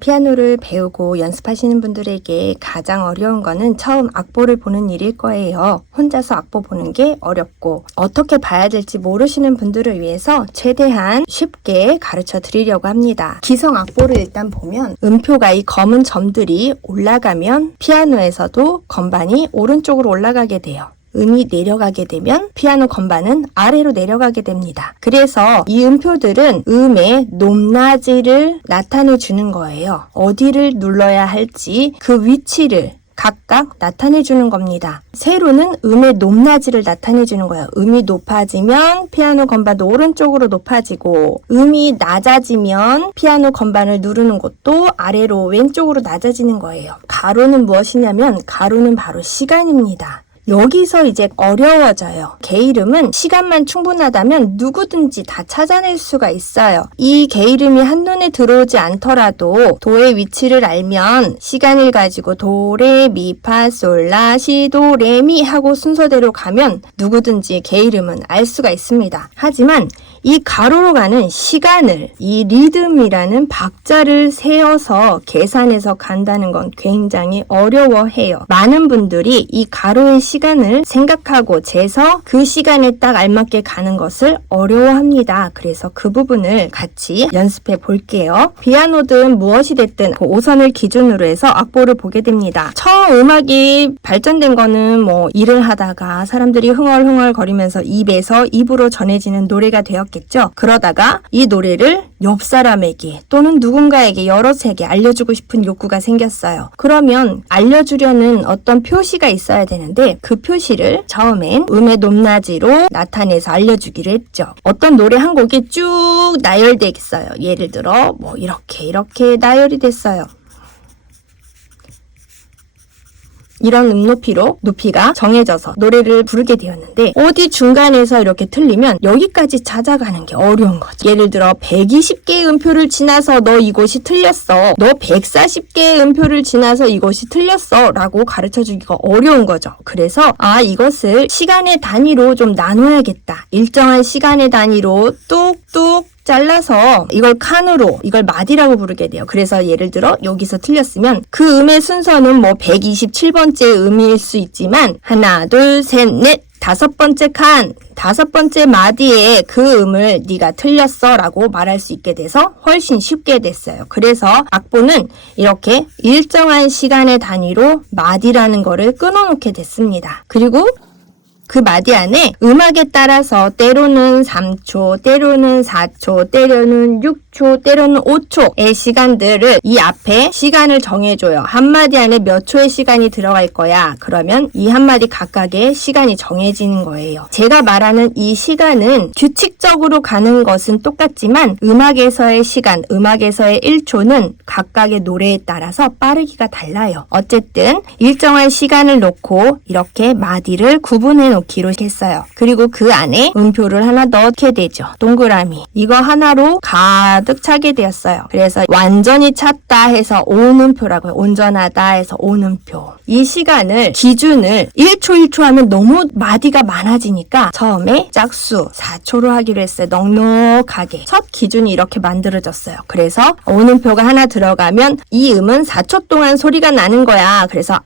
피아노를 배우고 연습하시는 분들에게 가장 어려운 거는 처음 악보를 보는 일일 거예요. 혼자서 악보 보는 게 어렵고 어떻게 봐야 될지 모르시는 분들을 위해서 최대한 쉽게 가르쳐 드리려고 합니다. 기성 악보를 일단 보면 음표가 이 검은 점들이 올라가면 피아노에서도 건반이 오른쪽으로 올라가게 돼요. 음이 내려가게 되면 피아노 건반은 아래로 내려가게 됩니다. 그래서 이 음표들은 음의 높낮이를 나타내 주는 거예요. 어디를 눌러야 할지 그 위치를 각각 나타내 주는 겁니다. 세로는 음의 높낮이를 나타내 주는 거예요. 음이 높아지면 피아노 건반도 오른쪽으로 높아지고 음이 낮아지면 피아노 건반을 누르는 곳도 아래로 왼쪽으로 낮아지는 거예요. 가로는 무엇이냐면 가로는 바로 시간입니다. 여기서 이제 어려워져요. 게이름은 시간만 충분하다면 누구든지 다 찾아낼 수가 있어요. 이 게이름이 한눈에 들어오지 않더라도 도의 위치를 알면 시간을 가지고 도, 레, 미, 파, 솔, 라, 시, 도, 레, 미 하고 순서대로 가면 누구든지 게이름은 알 수가 있습니다. 하지만 이 가로로 가는 시간을 이 리듬이라는 박자를 세어서 계산해서 간다는 건 굉장히 어려워해요. 많은 분들이 이 가로의 시간을 생각하고 재서 그 시간에 딱 알맞게 가는 것을 어려워합니다. 그래서 그 부분을 같이 연습해 볼게요. 피아노든 무엇이 됐든 그 5선을 기준으로 해서 악보를 보게 됩니다. 처음 음악이 발전된 거는 뭐 일을 하다가 사람들이 흥얼흥얼 거리면서 입에서 입으로 전해지는 노래가 되었겠죠. 그러다가 이 노래를 옆 사람에게 또는 누군가에게 여럿에게 알려주고 싶은 욕구가 생겼어요. 그러면 알려주려는 어떤 표시가 있어야 되는데 그 표시를 처음엔 음의 높낮이로 나타내서 알려주기로 했죠. 어떤 노래 한 곡이 쭉 나열돼 있어요. 예를 들어 뭐 이렇게 나열이 됐어요. 이런 높이로 높이가 정해져서 노래를 부르게 되었는데 어디 중간에서 이렇게 틀리면 여기까지 찾아가는 게 어려운 거죠. 예를 들어 120개의 음표를 지나서 너 이곳이 틀렸어. 너 140개의 음표를 지나서 이곳이 틀렸어. 라고 가르쳐주기가 어려운 거죠. 그래서 이것을 시간의 단위로 좀 나눠야겠다. 일정한 시간의 단위로 뚝뚝 잘라서 이걸 칸으로 이걸 마디라고 부르게 돼요. 그래서 예를 들어 여기서 틀렸으면 그 음의 순서는 뭐 127번째 음일 수 있지만 하나 둘 셋 넷 다섯 번째 칸 다섯 번째 마디에 그 음을 네가 틀렸어 라고 말할 수 있게 돼서 훨씬 쉽게 됐어요. 그래서 악보는 이렇게 일정한 시간의 단위로 마디라는 거를 끊어놓게 됐습니다. 그리고 그 마디 안에 음악에 따라서 때로는 3초, 때로는 4초, 때로는 6초, 때로는 5초의 시간들을 이 앞에 시간을 정해줘요. 한마디 안에 몇 초의 시간이 들어갈 거야. 그러면 이 한마디 각각의 시간이 정해지는 거예요. 제가 말하는 이 시간은 규칙적으로 가는 것은 똑같지만 음악에서의 시간, 음악에서의 1초는 각각의 노래에 따라서 빠르기가 달라요. 어쨌든 일정한 시간을 놓고 이렇게 마디를 구분해 놓기로 했어요. 그리고 그 안에 음표를 하나 넣게 되죠. 동그라미. 이거 하나로 가득 차게 되었어요. 그래서 완전히 찼다 해서 온음표라고 해요. 온전하다 해서 온음표. 이 시간을 기준을 1초 하면 너무 마디가 많아지니까 처음에 짝수 4초로 하기로 했어요. 넉넉하게. 첫 기준이 이렇게 만들어졌어요. 그래서 온음표가 하나 들어가면 이 음은 4초 동안 소리가 나는 거야. 그래서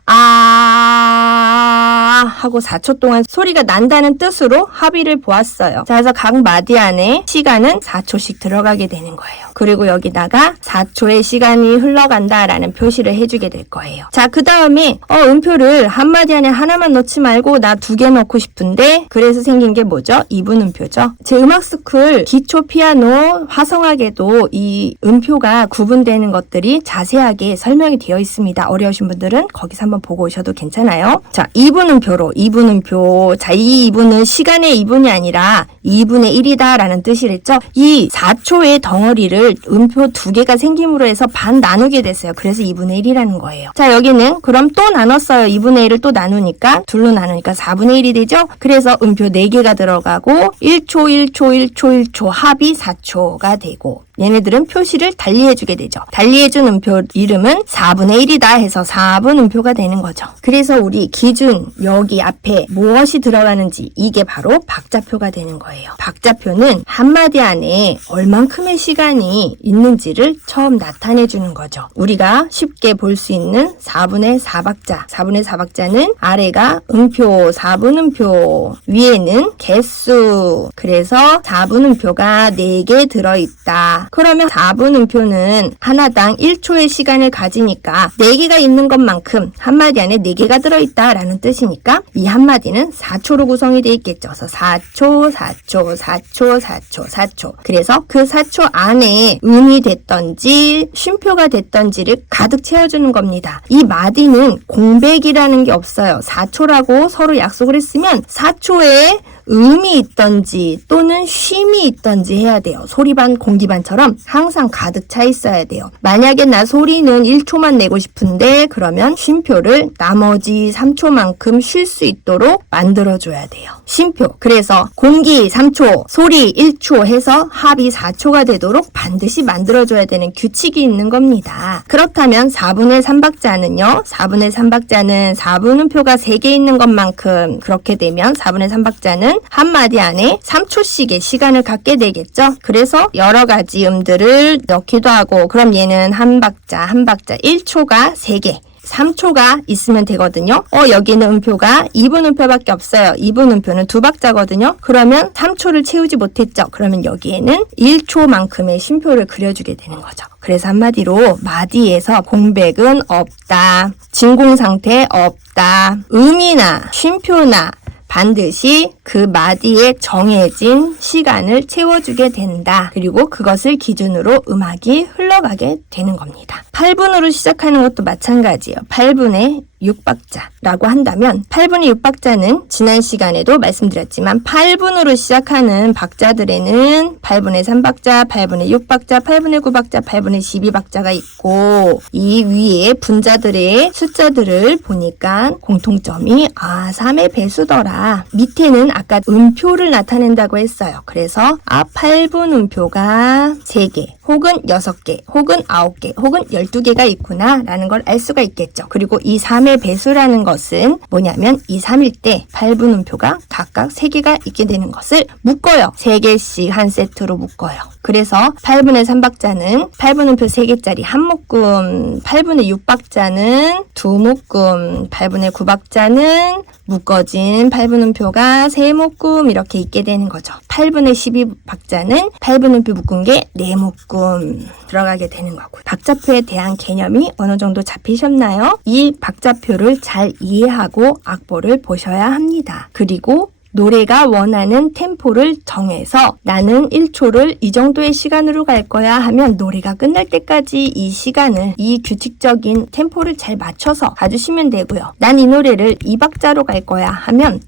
하고 4초 동안 소리가 난다는 뜻으로 합의를 보았어요. 자, 그래서 각 마디 안에 시간은 4초씩 들어가게 되는 거예요. 그리고 여기다가 4초의 시간이 흘러간다라는 표시를 해주게 될 거예요. 자, 그 다음에 음표를 한 마디 안에 하나만 넣지 말고 나 2개 넣고 싶은데 그래서 생긴 게 뭐죠? 이분음표죠. 제 음악스쿨 기초 피아노 화성학에도 이 음표가 구분되는 것들이 자세하게 설명이 되어 있습니다. 어려우신 분들은 거기서 한번 보고 오셔도 괜찮아요. 자, 이분음표로 이분음표. 자, 이 이분은 시간의 이분이 아니라 2분의 1이다 라는 뜻이랬죠. 이 4초의 덩어리를 음표 2개가 생김으로 해서 반 나누게 됐어요. 그래서 2분의 1이라는 거예요. 자, 여기는 그럼 또 나눴어요. 2분의 1을 또 나누니까 둘로 나누니까 4분의 1이 되죠. 그래서 음표 4개가 들어가고 1초 합이 4초가 되고 얘네들은 표시를 달리해주게 되죠. 달리해준 음표 이름은 4분의 1이다 해서 4분 음표가 되는 거죠. 그래서 우리 기준 여기 앞에 무엇이 들어가는지 이게 바로 박자표가 되는 거예요. 박자표는 한마디 안에 얼만큼의 시간이 있는지를 처음 나타내 주는 거죠. 우리가 쉽게 볼 수 있는 4분의 4박자. 4분의 4박자는 아래가 음표, 4분 음표, 위에는 개수. 그래서 4분 음표가 4개 들어있다. 그러면 4분 음표는 하나당 1초의 시간을 가지니까 4개가 있는 것만큼 한마디 안에 4개가 들어있다라는 뜻이니까 이 한마디는 4초로 구성이 되어 있겠죠. 그래서 4초, 4초, 4초, 4초, 4초. 그래서 그 4초 안에 음이 됐던지 쉼표가 됐던지를 가득 채워주는 겁니다. 이 마디는 공백이라는 게 없어요. 4초라고 서로 약속을 했으면 4초에 음이 있던지 또는 쉼이 있던지 해야 돼요. 소리반 공기반처럼 항상 가득 차 있어야 돼요. 만약에 나 소리는 1초만 내고 싶은데 그러면 쉼표를 나머지 3초만큼 쉴 수 있도록 만들어줘야 돼요. 쉼표. 그래서 공기 3초, 소리 1초 해서 합이 4초가 되도록 반드시 만들어줘야 되는 규칙이 있는 겁니다. 그렇다면 4분의 3박자는요. 4분의 3박자는 4분 음표가 3개 있는 것만큼 그렇게 되면 4분의 3박자는 한마디 안에 3초씩의 시간을 갖게 되겠죠. 그래서 여러 가지 음들을 넣기도 하고 그럼 얘는 한 박자 1초가 3개 3초가 있으면 되거든요. 여기는 음표가 2분 음표밖에 없어요. 2분 음표는 2박자거든요. 그러면 3초를 채우지 못했죠. 그러면 여기에는 1초만큼의 쉼표를 그려주게 되는 거죠. 그래서 한마디로 마디에서 공백은 없다. 진공상태 없다. 음이나 쉼표나 반드시 그 마디에 정해진 시간을 채워주게 된다. 그리고 그것을 기준으로 음악이 흘러가게 되는 겁니다. 8분으로 시작하는 것도 마찬가지예요. 8분의 6박자라고 한다면 8분의 6박자는 지난 시간에도 말씀드렸지만 8분으로 시작하는 박자들에는 8분의 3박자, 8분의 6박자, 8분의 9박자, 8분의 12박자가 있고 이 위에 분자들의 숫자들을 보니까 공통점이 3의 배수더라. 밑에는 아까 음표를 나타낸다고 했어요. 그래서 8분 음표가 3개 혹은 6개 혹은 9개 혹은 12개가 있구나 라는 걸 알 수가 있겠죠. 그리고 이 3의 배수라는 것은 뭐냐면 2, 3일 때 8분 음표가 각각 3개가 있게 되는 것을 묶어요. 3개씩 한 세트로 묶어요. 그래서 8분의 3박자는 8분 음표 3개짜리 한 묶음, 8분의 6박자는 2묶음, 8분의 9박자는 묶어진 8분 음표가 3묶음 이렇게 있게 되는 거죠. 8분의 12박자는 8분 음표 묶은 게 4묶음 들어가게 되는 거고요. 박자표에 대한 개념이 어느 정도 잡히셨나요? 이 박자표를 잘 이해하고 악보를 보셔야 합니다. 그리고 노래가 원하는 템포를 정해서 나는 1초를 이 정도의 시간으로 갈 거야 하면 노래가 끝날 때까지 이 시간을 이 규칙적인 템포를 잘 맞춰서 가주시면 되고요. 난 이 노래를 2박자로 갈 거야 하면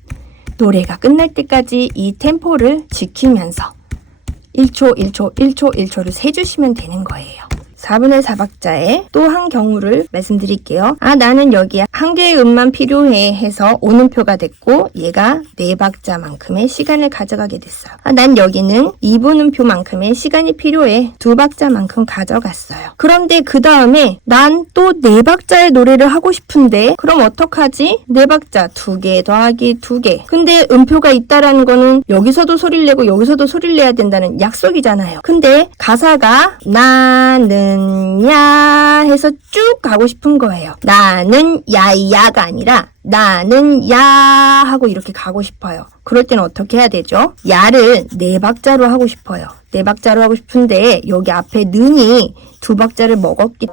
노래가 끝날 때까지 이 템포를 지키면서 1초, 1초, 1초, 1초를 세주시면 되는 거예요. 4분의 4박자의 또 한 경우를 말씀드릴게요. 나는 여기에 한 개의 음만 필요해 해서 오음표가 됐고 얘가 4박자만큼의 시간을 가져가게 됐어요. 난 여기는 2분 음표만큼의 시간이 필요해 2박자만큼 가져갔어요. 그런데 그 다음에 난 또 4박자의 노래를 하고 싶은데 그럼 어떡하지? 4박자 2개 더하기 2개. 근데 음표가 있다라는 거는 여기서도 소리를 내고 여기서도 소리를 내야 된다는 약속이잖아요. 근데 가사가 나는 야 해서 쭉 가고 싶은 거예요. 나는 야야가 아니라 나는 야 하고 이렇게 가고 싶어요. 그럴 때는 어떻게 해야 되죠? 야를 4박자로 하고 싶어요. 4박자로 하고 싶은데 여기 앞에 는이 2박자를 먹었기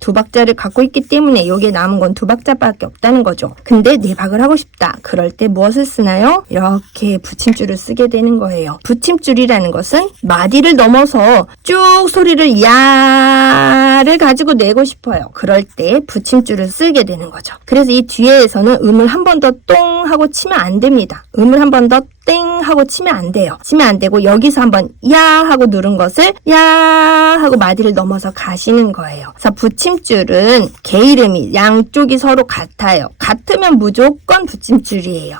2박자를 갖고 있기 때문에 여기에 남은 건 2박자밖에 없다는 거죠. 근데 4박을 하고 싶다. 그럴 때 무엇을 쓰나요? 이렇게 붙임줄을 쓰게 되는 거예요. 붙임줄이라는 것은 마디를 넘어서 쭉 소리를 야를 가지고 내고 싶어요. 그럴 때 붙임줄을 쓰게 되는 거죠. 그래서 이 뒤에서는 음을 한 번 더 똥 하고 치면 안 됩니다. 음을 한 번 더 땡 하고 치면 안 돼요. 치면 안 되고 여기서 한번 야 하고 누른 것을 야 하고 마디를 넘어서 가시는 거예요. 그래서 붙임줄은 개 이름이 양쪽이 서로 같아요. 같으면 무조건 붙임줄이에요.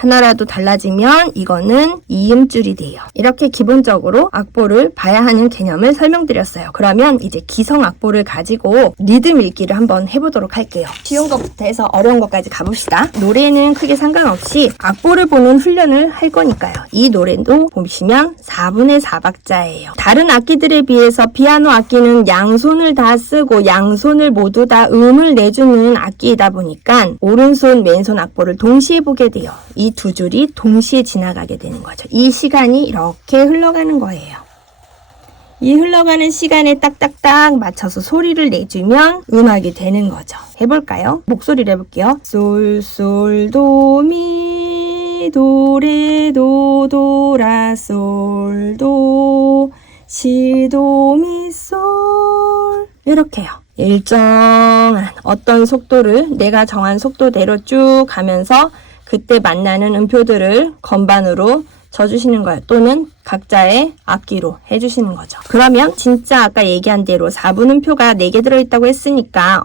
하나라도 달라지면 이거는 이음줄이 돼요. 이렇게 기본적으로 악보를 봐야 하는 개념을 설명드렸어요. 그러면 이제 기성 악보를 가지고 리듬 읽기를 한번 해보도록 할게요. 쉬운 것부터 해서 어려운 것까지 가봅시다. 노래는 크게 상관없이 악보를 보는 훈련을 할 거니까요. 이 노래도 보시면 4분의 4박자예요. 다른 악기들에 비해서 피아노 악기는 양손을 다 쓰고 양손을 모두 다 음을 내주는 악기이다 보니까 오른손, 왼손 악보를 동시에 보게 돼요. 이 두 줄이 동시에 지나가게 되는 거죠. 이 시간이 이렇게 흘러가는 거예요. 이 흘러가는 시간에 딱딱딱 맞춰서 소리를 내주면 음악이 되는 거죠. 해볼까요? 목소리를 해볼게요. 솔, 솔, 도, 미, 도, 레, 도, 도, 라, 솔, 도, 시, 도, 미, 솔. 이렇게요. 일정한 어떤 속도를 내가 정한 속도대로 쭉 가면서 그때 만나는 음표들을 건반으로 쳐주시는 거예요. 또는 각자의 악기로 해주시는 거죠. 그러면 진짜 아까 얘기한 대로 4분음표가 4개 들어있다고 했으니까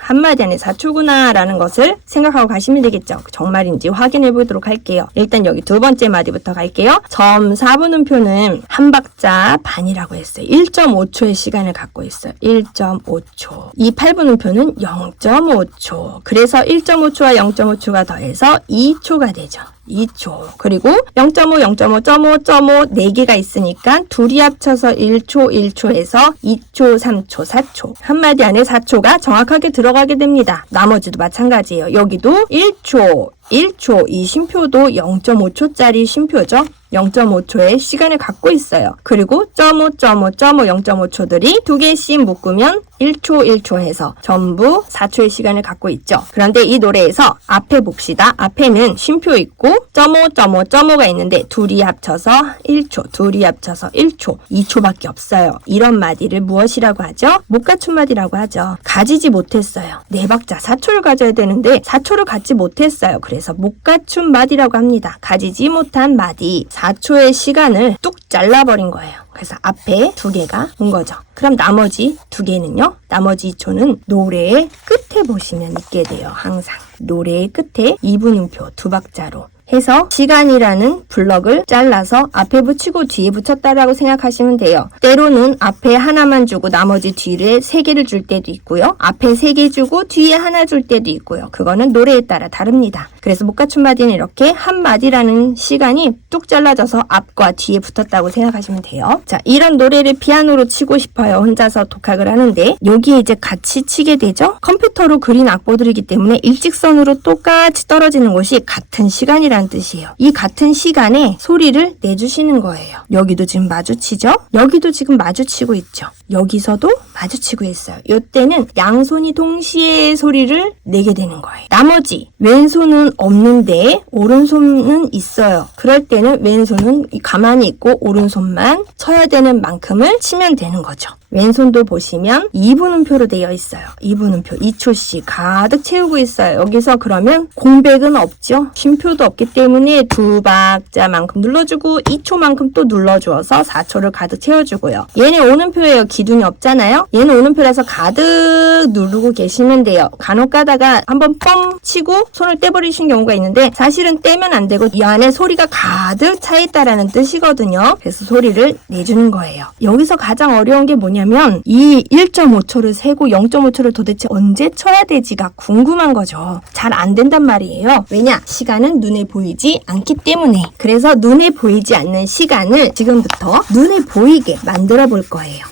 한마디 안에 4초구나 라는 것을 생각하고 가시면 되겠죠. 정말인지 확인해 보도록 할게요. 일단 여기 두 번째 마디부터 갈게요. 점 4분음표는 한 박자 반이라고 했어요. 1.5초의 시간을 갖고 있어요. 1.5초. 이 8분음표는 0.5초. 그래서 1.5초와 0.5초가 더해서 2초가 되죠. 2초. 그리고 0.5, 0.5, 0.5, 4개가 있으니까 둘이 합쳐서 1초, 1초에서 2초, 3초, 4초. 한마디 안에 4초가 정확하게 들어가게 됩니다. 나머지도 마찬가지예요. 여기도 1초, 1초. 이 쉼표도 0.5초짜리 쉼표죠. 0.5초의 시간을 갖고 있어요. 그리고 0.5초들이 두 개씩 묶으면 1초 1초 해서 전부 4초의 시간을 갖고 있죠. 그런데 이 노래에서 앞에 봅시다. 앞에는 쉼표 있고 0.5가 있는데 둘이 합쳐서 1초, 둘이 합쳐서 1초, 2초밖에 없어요. 이런 마디를 무엇이라고 하죠? 못 갖춘 마디라고 하죠. 가지지 못했어요. 4박자 4초를 가져야 되는데 4초를 갖지 못했어요. 그래서 못 갖춘 마디라고 합니다. 가지지 못한 마디. 4초의 시간을 뚝 잘라버린 거예요. 그래서 앞에 2개가 온 거죠. 그럼 나머지 2개는요? 나머지 2초는 노래의 끝에 보시면 있게 돼요. 항상. 노래의 끝에 2분음표 2박자로 해서 시간이라는 블럭을 잘라서 앞에 붙이고 뒤에 붙였다라고 생각하시면 돼요. 때로는 앞에 하나만 주고 나머지 뒤에 3개를 줄 때도 있고요. 앞에 3개 주고 뒤에 하나 줄 때도 있고요. 그거는 노래에 따라 다릅니다. 그래서 못 갖춘 마디는 이렇게 한 마디라는 시간이 뚝 잘라져서 앞과 뒤에 붙었다고 생각하시면 돼요. 자, 이런 노래를 피아노로 치고 싶어요. 혼자서 독학을 하는데 여기 이제 같이 치게 되죠. 컴퓨터로 그린 악보들이기 때문에 일직선으로 똑같이 떨어지는 곳이 같은 시간이라는 뜻이에요. 이 같은 시간에 소리를 내주시는 거예요. 여기도 지금 마주치죠? 여기도 지금 마주치고 있죠. 여기서도 마주치고 있어요. 이때는 양손이 동시에 소리를 내게 되는 거예요. 나머지 왼손은 없는데 오른손은 있어요. 그럴 때는 왼손은 가만히 있고 오른손만 쳐야 되는 만큼을 치면 되는 거죠. 왼손도 보시면 2분음표로 되어 있어요. 2분음표 2초씩 가득 채우고 있어요. 여기서 그러면 공백은 없죠. 쉼표도 없기 때문에 2박자만큼 눌러주고 2초만큼 또 눌러주어서 4초를 가득 채워주고요. 얘는 오는표예요. 기둥이 없잖아요. 얘는 오는표라서 가득 누르고 계시면 돼요. 간혹 가다가 한번 뻥 치고 손을 떼버리신 경우가 있는데 사실은 떼면 안 되고 이 안에 소리가 가득 차 있다라는 뜻이거든요. 그래서 소리를 내주는 거예요. 여기서 가장 어려운 게 뭐냐면 이 1.5초를 세고 0.5초를 도대체 언제 쳐야 되지가 궁금한 거죠. 잘 안 된단 말이에요. 왜냐? 시간은 눈에 보이지 않기 때문에. 그래서 눈에 보이지 않는 시간을 지금부터 눈에 보이게 만들어 볼 거예요.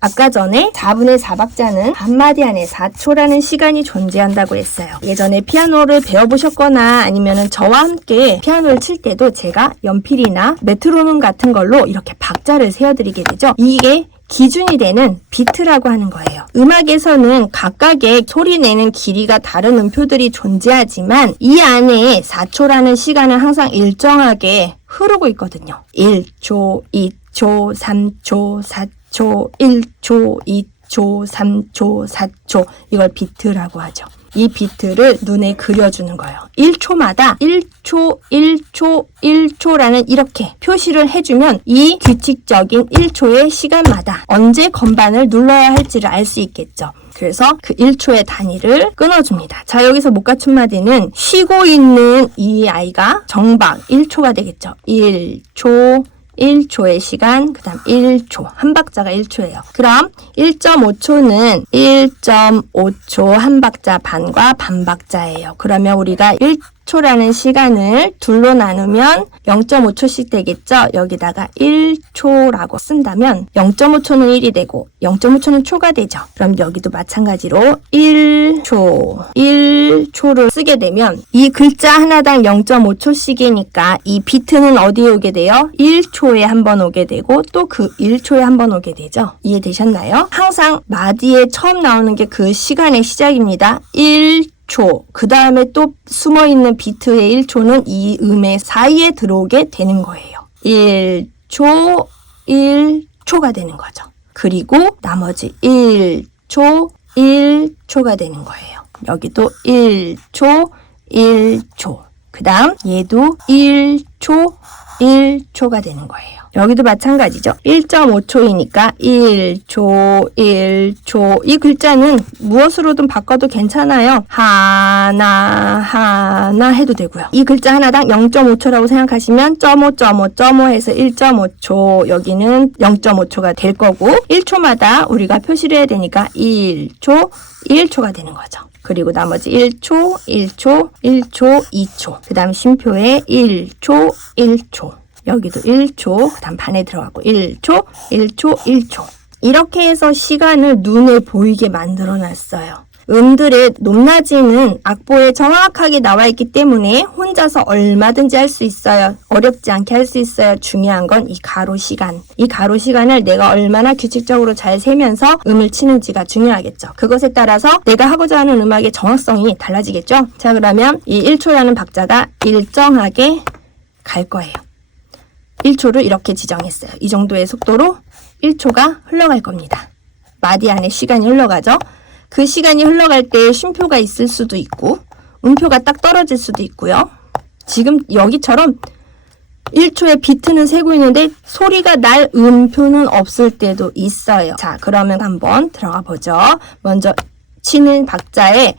아까 전에 4분의 4박자는 한마디 안에 4초라는 시간이 존재한다고 했어요. 예전에 피아노를 배워보셨거나 아니면 저와 함께 피아노를 칠 때도 제가 연필이나 메트로놈 같은 걸로 이렇게 박자를 세어드리게 되죠. 이게 기준이 되는 비트라고 하는 거예요. 음악에서는 각각의 소리 내는 길이가 다른 음표들이 존재하지만 이 안에 4초라는 시간은 항상 일정하게 흐르고 있거든요. 1초, 2초, 3초, 4초, 1초, 2초, 3초, 4초 이걸 비트라고 하죠. 이 비트를 눈에 그려주는 거예요. 1초마다 1초, 1초, 1초라는 이렇게 표시를 해주면 이 규칙적인 1초의 시간마다 언제 건반을 눌러야 할지를 알 수 있겠죠. 그래서 그 1초의 단위를 끊어줍니다. 자, 여기서 못 갖춘 마디는 쉬고 있는 이 아이가 정박 1초가 되겠죠. 1초, 1초의 시간, 그 다음 1초. 한 박자가 1초예요. 그럼 1.5초는 1.5초 한 박자 반과 반 박자예요. 그러면 우리가 1초라는 시간을 둘로 나누면 0.5초씩 되겠죠? 여기다가 1초라고 쓴다면 0.5초는 1이 되고 0.5초는 초가 되죠. 그럼 여기도 마찬가지로 1초를 쓰게 되면 이 글자 하나당 0.5초씩이니까 이 비트는 어디에 오게 돼요? 1초에 한 번 오게 되고 또 그 1초에 한 번 오게 되죠. 이해되셨나요? 항상 마디에 처음 나오는 게 그 시간의 시작입니다. 1초. 그 다음에 또 숨어있는 비트의 1초는 이 음의 사이에 들어오게 되는 거예요. 1초, 1초가 되는 거죠. 그리고 나머지 1초, 1초가 되는 거예요. 여기도 1초, 1초. 그 다음 얘도 1초, 1초가 되는 거예요. 여기도 마찬가지죠. 1.5초이니까 1초, 1초. 이 글자는 무엇으로든 바꿔도 괜찮아요. 하나 해도 되고요. 이 글자 하나당 0.5초라고 생각하시면 .5 해서 1.5초. 여기는 0.5초가 될 거고 1초마다 우리가 표시를 해야 되니까 1초, 1초가 되는 거죠. 그리고 나머지 1초, 1초, 1초, 2초. 그 다음 쉼표에 1초, 1초. 여기도 1초, 그 다음 반에 들어가고 1초, 1초, 1초. 이렇게 해서 시간을 눈에 보이게 만들어 놨어요. 음들의 높낮이는 악보에 정확하게 나와 있기 때문에 혼자서 얼마든지 할 수 있어요. 어렵지 않게 할 수 있어요. 중요한 건 이 가로 시간. 이 가로 시간을 내가 얼마나 규칙적으로 잘 세면서 음을 치는지가 중요하겠죠. 그것에 따라서 내가 하고자 하는 음악의 정확성이 달라지겠죠. 자, 그러면 이 1초라는 박자가 일정하게 갈 거예요. 1초를 이렇게 지정했어요. 이 정도의 속도로 1초가 흘러갈 겁니다. 마디 안에 시간이 흘러가죠. 그 시간이 흘러갈 때 쉼표가 있을 수도 있고 음표가 딱 떨어질 수도 있고요. 지금 여기처럼 1초에 비트는 세고 있는데 소리가 날 음표는 없을 때도 있어요. 자, 그러면 한번 들어가 보죠. 먼저 치는 박자에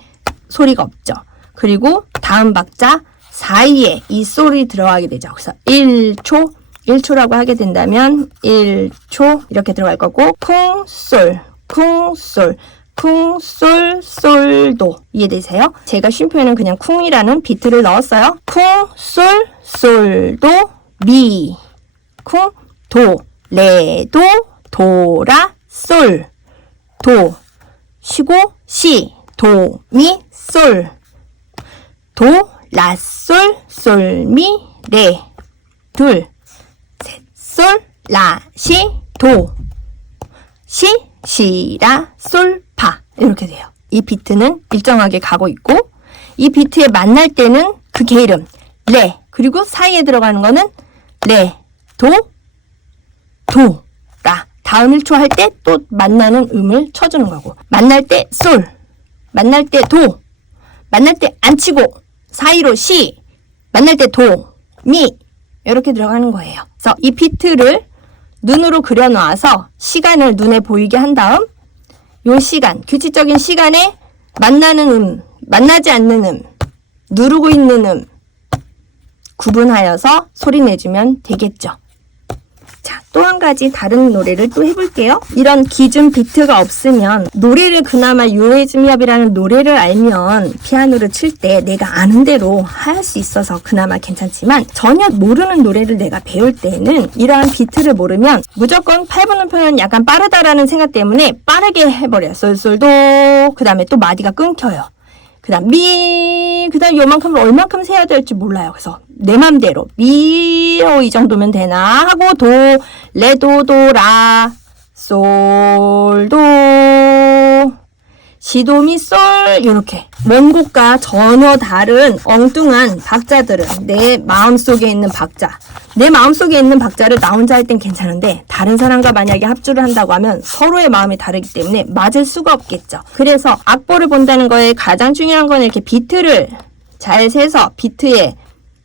소리가 없죠. 그리고 다음 박자 사이에 이 소리 들어가게 되죠. 그래서 1초라고 하게 된다면 1초 이렇게 들어갈 거고 쿵, 솔, 쿵, 솔, 쿵, 솔, 솔도. 이해되세요? 제가 쉼표에는 그냥 쿵이라는 비트를 넣었어요. 쿵, 솔, 솔도, 미, 쿵, 도, 레도, 도라, 솔, 도, 쉬고, 시, 도, 미, 솔, 도, 라, 솔, 솔, 미, 레, 둘, 셋, 솔, 라, 시, 도, 시, 라, 솔, 파. 이렇게 돼요. 이 비트는 일정하게 가고 있고 이 비트에 만날 때는 그 게으름 레 그리고 사이에 들어가는 거는 레, 도, 라. 다음 1초 할 때 또 만나는 음을 쳐주는 거고 만날 때 솔, 만날 때 도, 만날 때 안 치고 사이로 시, 만날 때 도, 미 이렇게 들어가는 거예요. 그래서 이 비트를 눈으로 그려놓아서 시간을 눈에 보이게 한 다음 요 시간, 규칙적인 시간에 만나는 음, 만나지 않는 음, 누르고 있는 음 구분하여서 소리 내주면 되겠죠. 자, 또 한 가지 다른 노래를 또 해볼게요. 이런 기준 비트가 없으면 노래를 그나마 유레즈미업이라는 노래를 알면 피아노를 칠 때 내가 아는 대로 할 수 있어서 그나마 괜찮지만 전혀 모르는 노래를 내가 배울 때는 이러한 비트를 모르면 무조건 8분 음표는 약간 빠르다라는 생각 때문에 빠르게 해버려요. 솔솔도 그 다음에 또 마디가 끊겨요. 그 다음 미, 그 다음 요만큼을 얼만큼 세야 될지 몰라요. 그래서 내 맘대로 미로 이 정도면 되나 하고 도, 레, 도, 라, 솔, 도, 시도미 솔 이렇게 먼 곳과 전혀 다른 엉뚱한 박자들은 내 마음속에 있는 박자, 내 마음속에 있는 박자를 나 혼자 할 땐 괜찮은데 다른 사람과 만약에 합주를 한다고 하면 서로의 마음이 다르기 때문에 맞을 수가 없겠죠. 그래서 악보를 본다는 거에 가장 중요한 건 이렇게 비트를 잘 세서 비트에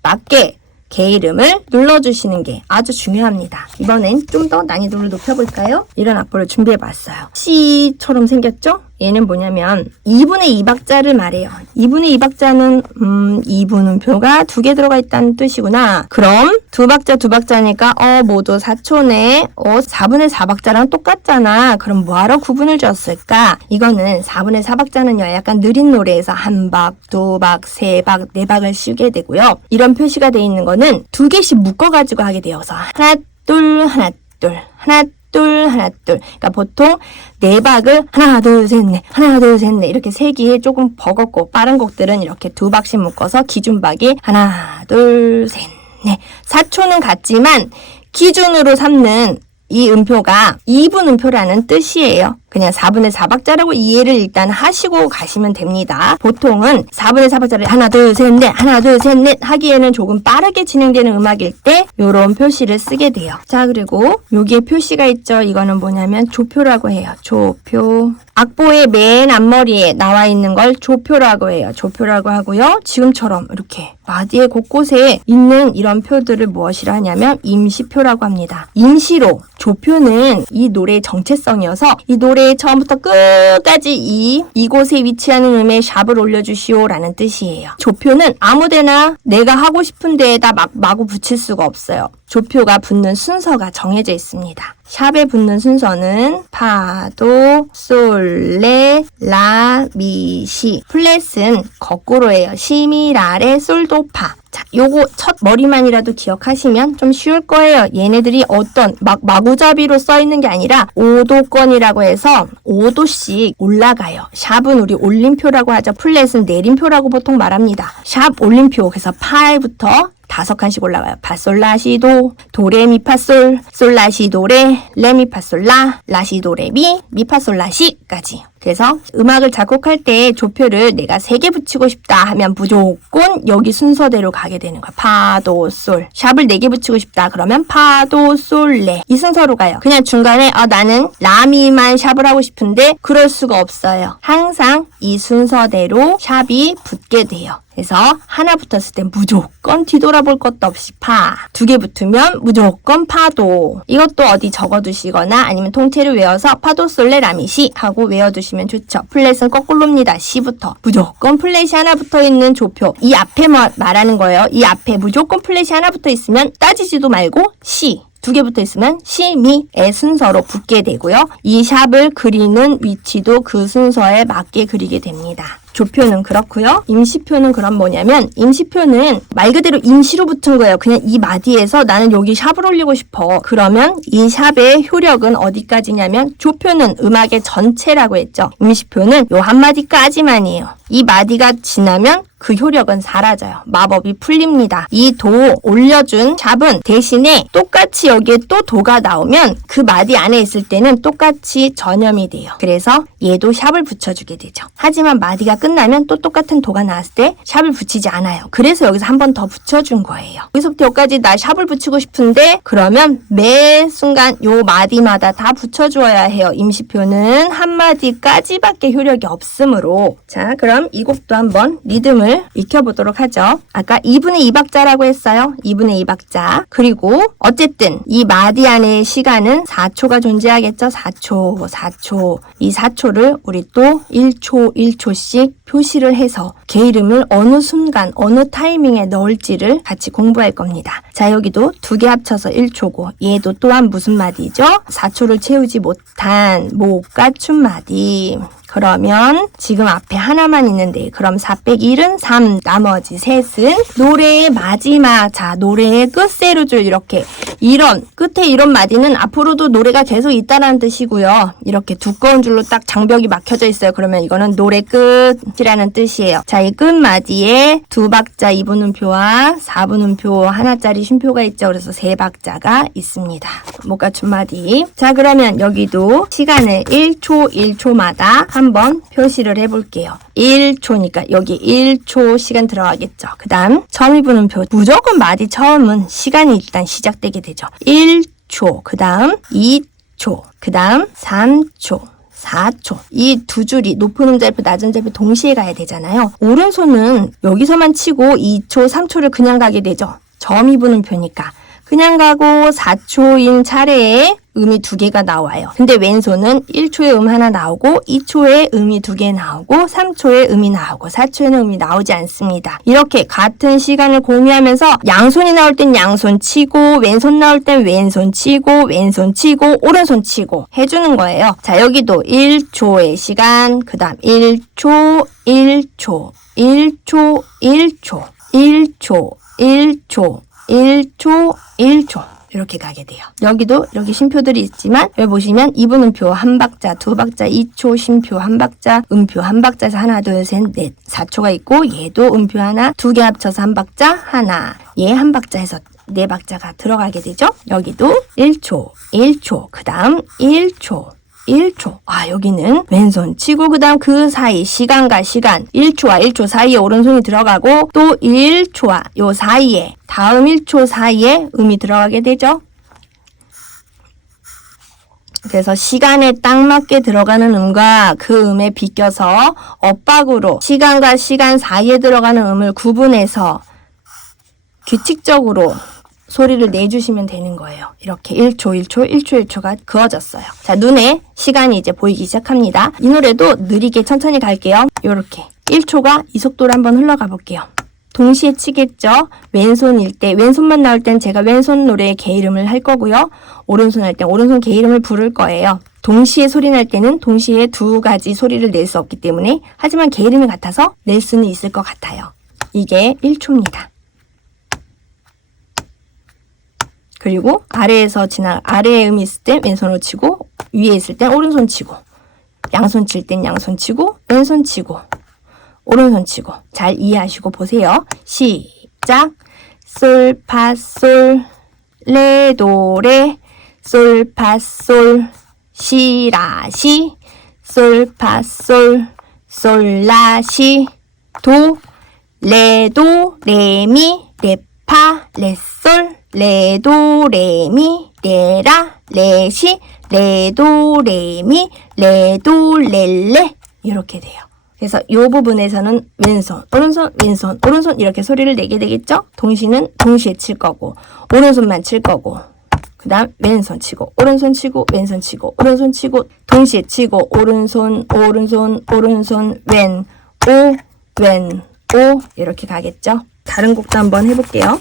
맞게 개 이름을 눌러주시는 게 아주 중요합니다. 이번엔 좀 더 난이도를 높여볼까요? 이런 악보를 준비해봤어요. C처럼 생겼죠? 얘는 뭐냐면 2분의 2박자를 말해요. 2분의 2박자는 2분음표가 2개 들어가 있다는 뜻이구나. 그럼 2박자니까 모두 4초네. 4분의 4박자랑 똑같잖아. 그럼 뭐하러 구분을 줬을까? 이거는 4분의 4박자는요. 약간 느린 노래에서 1박, 2박, 3박, 4박을 쉬게 되고요. 이런 표시가 돼 있는 거는 2개씩 묶어가지고 하게 되어서 하나, 둘, 하나, 둘, 하나, 둘, 하나, 둘. 그러니까 보통 4박을 하나, 둘, 셋, 넷, 하나, 둘, 셋, 넷 이렇게 세기에 조금 버겁고 빠른 곡들은 이렇게 2박씩 묶어서 기준박이 하나, 둘, 셋, 넷. 4초는 같지만 기준으로 삼는 이 음표가 2분 음표라는 뜻이에요. 그냥 4분의 4박자라고 이해를 일단 하시고 가시면 됩니다. 보통은 4분의 4박자를 하나 둘 셋 넷 하나 둘 셋 넷 하기에는 조금 빠르게 진행되는 음악일 때 이런 표시를 쓰게 돼요. 자, 그리고 여기에 표시가 있죠. 이거는 뭐냐면 조표라고 해요. 조표. 악보의 맨 앞머리에 나와 있는 걸 조표라고 해요. 조표라고 하고요. 지금처럼 이렇게 마디의 곳곳에 있는 이런 표들을 무엇이라 하냐면 임시표라고 합니다. 임시로 조표는 이 노래의 정체성이어서 이 노래의 처음부터 끝까지 이곳에 위치하는 음에 샵을 올려주시오 라는 뜻이에요. 조표는 아무데나 내가 하고 싶은 데에다 마구 붙일 수가 없어요. 조표가 붙는 순서가 정해져 있습니다. 샵에 붙는 순서는 파, 도, 솔, 레, 라, 미, 시. 플랫은 거꾸로예요. 시, 미, 라, 레, 솔, 도, 파. 자, 요거 첫 머리만이라도 기억하시면 좀 쉬울 거예요. 얘네들이 어떤 마구잡이로 써 있는 게 아니라 5도권이라고 해서 5도씩 올라가요. 샵은 우리 올림표라고 하죠. 플랫은 내림표라고 보통 말합니다. 샵 올림표. 그래서 파부터 5칸씩 올라가요. 파솔라시도, 도레미파솔, 솔라시도레, 레미파솔라, 라시도레미, 미파솔라시까지. 그래서 음악을 작곡할 때 조표를 내가 3개 붙이고 싶다 하면 무조건 여기 순서대로 가게 되는 거야. 파, 도, 솔. 샵을 4개 붙이고 싶다 그러면 파, 도, 솔, 레. 이 순서로 가요. 그냥 중간에 나는 라미만 샵을 하고 싶은데 그럴 수가 없어요. 항상 이 순서대로 샵이 붙게 돼요. 그래서 하나 붙었을 때 무조건 뒤돌아볼 것도 없이 파. 2개 붙으면 무조건 파도. 이것도 어디 적어두시거나 아니면 통째로 외워서 파도 솔레 라미시 하고 외워두시면 좋죠. 플랫은 거꾸로입니다. C부터. 무조건 플랫이 하나 붙어있는 조표. 이 앞에 말하는 거예요. 이 앞에 무조건 플랫이 하나 붙어있으면 따지지도 말고 C. 2개 붙어 있으면 시, 미의 순서로 붙게 되고요. 이 샵을 그리는 위치도 그 순서에 맞게 그리게 됩니다. 조표는 그렇고요. 임시표는 그럼 뭐냐면 임시표는 말 그대로 임시로 붙은 거예요. 그냥 이 마디에서 나는 여기 샵을 올리고 싶어. 그러면 이 샵의 효력은 어디까지냐면 조표는 음악의 전체라고 했죠. 임시표는 요 한마디까지만이에요. 이 마디가 지나면 그 효력은 사라져요. 마법이 풀립니다. 이 도 올려준 샵은 대신에 똑같이 여기에 또 도가 나오면 그 마디 안에 있을 때는 똑같이 전염이 돼요. 그래서 얘도 샵을 붙여주게 되죠. 하지만 마디가 끝나면 또 똑같은 도가 나왔을 때 샵을 붙이지 않아요. 그래서 여기서 한 번 더 붙여준 거예요. 여기서부터 여기까지 나 샵을 붙이고 싶은데 그러면 매 순간 요 마디마다 다 붙여주어야 해요. 임시표는 한 마디까지밖에 효력이 없으므로. 자, 그럼 이 곡도 한번 리듬을 익혀보도록 하죠. 아까 2분의 2박자라고 했어요. 2분의 2박자. 그리고 어쨌든 이 마디 안의 시간은 4초가 존재하겠죠. 4초. 이 4초를 우리 또 1초 1초씩 표시를 해서 개 이름을 어느 순간 어느 타이밍에 넣을지를 같이 공부할 겁니다. 자, 여기도 2개 합쳐서 1초고 얘도 또한 무슨 마디죠? 4초를 채우지 못한 못 갖춘 마디. 그러면 지금 앞에 하나만 있는데 그럼 4 빼기 1은 3, 나머지 셋은 노래의 마지막, 자, 노래의 끝세로줄 이렇게 이런 끝에 이런 마디는 앞으로도 노래가 계속 있다라는 뜻이고요. 이렇게 두꺼운 줄로 딱 장벽이 막혀져 있어요. 그러면 이거는 노래 끝이라는 뜻이에요. 자, 이 끝마디에 2박자 2분음표와 4분음표 하나짜리 쉼표가 있죠. 그래서 3박자가 있습니다. 못 갖춘 마디. 자, 그러면 여기도 시간을 1초 1초마다 한 한번 표시를 해볼게요. 1초니까 여기 1초 시간 들어가겠죠. 그 다음 점이분음표 무조건 마디 처음은 시간이 일단 시작되게 되죠. 1초, 그 다음 2초, 그 다음 3초, 4초. 이 두 줄이 높은 음절표, 낮은 음절표 동시에 가야 되잖아요. 오른손은 여기서만 치고 2초, 3초를 그냥 가게 되죠. 점이분음표니까. 그냥 가고 4초인 차례에 음이 2개가 나와요. 근데 왼손은 1초에 음 하나 나오고 2초에 음이 2개 나오고 3초에 음이 나오고 4초에는 음이 나오지 않습니다. 이렇게 같은 시간을 공유하면서 양손이 나올 땐 양손 치고 왼손 나올 땐 왼손 치고 왼손 치고 오른손 치고 해주는 거예요. 자, 여기도 1초의 시간, 그 다음 1초, 1초, 1초, 1초, 1초, 1초, 1초, 1초 이렇게 가게 돼요. 여기도 이렇게 쉼표들이 있지만 여기 보시면 이분음표 한 박자, 두 박자, 2초 쉼표 한 박자, 음표 한 박자에서 하나, 둘, 셋, 넷, 4초가 있고 얘도 음표 하나, 2개 합쳐서 한 박자 하나, 얘 한 박자에서 4박자가 들어가게 되죠. 여기도 1초, 1초, 그 다음 1초, 1초. 아, 여기는 왼손 치고 그 다음 그 사이 시간과 시간 1초와 1초 사이에 오른손이 들어가고 또 1초와 요 사이에 다음 1초 사이에 음이 들어가게 되죠. 그래서 시간에 딱 맞게 들어가는 음과 그 음에 비껴서 엇박으로 시간과 시간 사이에 들어가는 음을 구분해서 규칙적으로 소리를 내주시면 되는 거예요. 이렇게 1초, 1초, 1초, 1초가 그어졌어요. 자, 눈에 시간이 이제 보이기 시작합니다. 이 노래도 느리게 천천히 갈게요. 요렇게 1초가 이 속도로 한번 흘러가 볼게요. 동시에 치겠죠? 왼손일 때, 왼손만 나올 땐 제가 왼손 노래의 개 이름을 할 거고요. 오른손 할 땐 오른손 개 이름을 부를 거예요. 동시에 소리 날 때는 동시에 2가지 소리를 낼 수 없기 때문에 하지만 개 이름이 같아서 낼 수는 있을 것 같아요. 이게 1초입니다. 그리고 아래에 음이 있을 땐 왼손으로 치고, 위에 있을 땐 오른손 치고, 양손 칠 땐 양손 치고, 왼손 치고, 오른손 치고. 잘 이해하시고 보세요. 시작! 솔, 파, 솔, 레, 도, 레, 솔, 파, 솔, 시, 라, 시, 솔, 파, 솔, 솔, 라, 시, 도, 레, 도, 레, 미, 레, 파, 레, 솔, 레, 도, 레, 미, 레, 라, 레, 시, 레, 도, 레, 미, 레, 도, 레, 레 이렇게 돼요. 그래서 이 부분에서는 왼손, 오른손, 왼손, 오른손 이렇게 소리를 내게 되겠죠? 동시는 동시에 칠 거고 오른손만 칠 거고 그 다음 왼손 치고 오른손 치고 왼손 치고 오른손 치고 동시에 치고 오른손, 오른손, 오른손, 왼, 오, 왼, 오 이렇게 가겠죠? 다른 곡도 한번 해볼게요.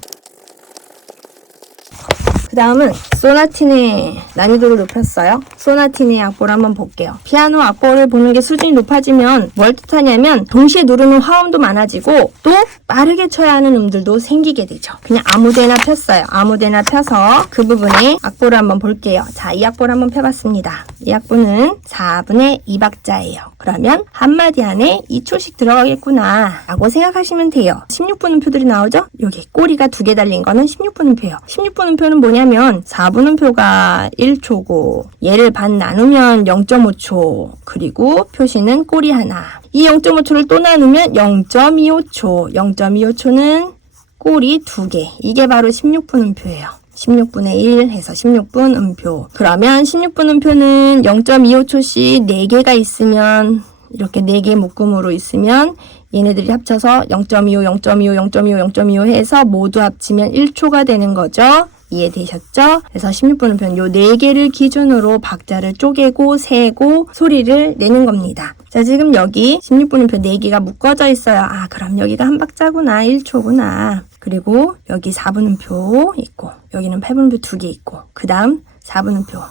그 다음은 소나틴의 난이도를 높였어요. 소나틴의 악보를 한번 볼게요. 피아노 악보를 보는 게 수준이 높아지면 뭘 뜻하냐면 동시에 누르는 화음도 많아지고 또 빠르게 쳐야 하는 음들도 생기게 되죠. 그냥 아무데나 폈어요. 아무데나 펴서 그 부분에 악보를 한번 볼게요. 자, 이 악보를 한번 펴봤습니다. 이 악보는 4분의 2박자예요. 그러면 한마디 안에 2초씩 들어가겠구나 라고 생각하시면 돼요. 16분음표들이 나오죠? 여기 꼬리가 2개 달린 거는 16분음표예요. 16분음표는 뭐냐면 4분음표가 1초고 얘를 반 나누면 0.5초 그리고 표시는 꼬리 하나. 이 0.5초를 또 나누면 0.25초. 0.25초는 꼬리 2개. 이게 바로 16분음표예요. 16분의 1 해서 16분 음표. 그러면 16분 음표는 0.25초씩 4개가 있으면 이렇게 4개 묶음으로 있으면 얘네들이 합쳐서 0.25, 0.25, 0.25, 0.25 해서 모두 합치면 1초가 되는 거죠. 이해되셨죠? 그래서 16분 음표는 요 4개를 기준으로 박자를 쪼개고 세고 소리를 내는 겁니다. 자, 지금 여기 16분 음표 4개가 묶어져 있어요. 아, 그럼 여기가 한 박자구나. 1초구나. 그리고 여기 4분음표 있고 여기는 8분음표 2개 있고 그 다음 4분음표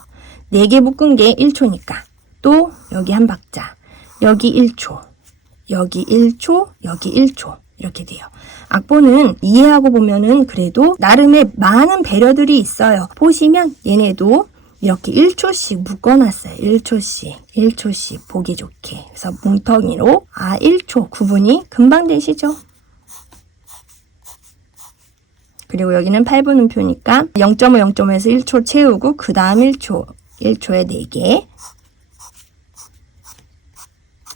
4개 묶은 게 1초니까 또 여기 한 박자 여기 1초 여기 1초 여기 1초 이렇게 돼요. 악보는 이해하고 보면은 그래도 나름의 많은 배려들이 있어요. 보시면 얘네도 이렇게 1초씩 묶어놨어요. 1초씩 보기 좋게. 그래서 뭉텅이로 1초 구분이 금방 되시죠? 그리고 여기는 8분음표니까 0.5, 0.5에서 1초 채우고 그 다음 1초에 4개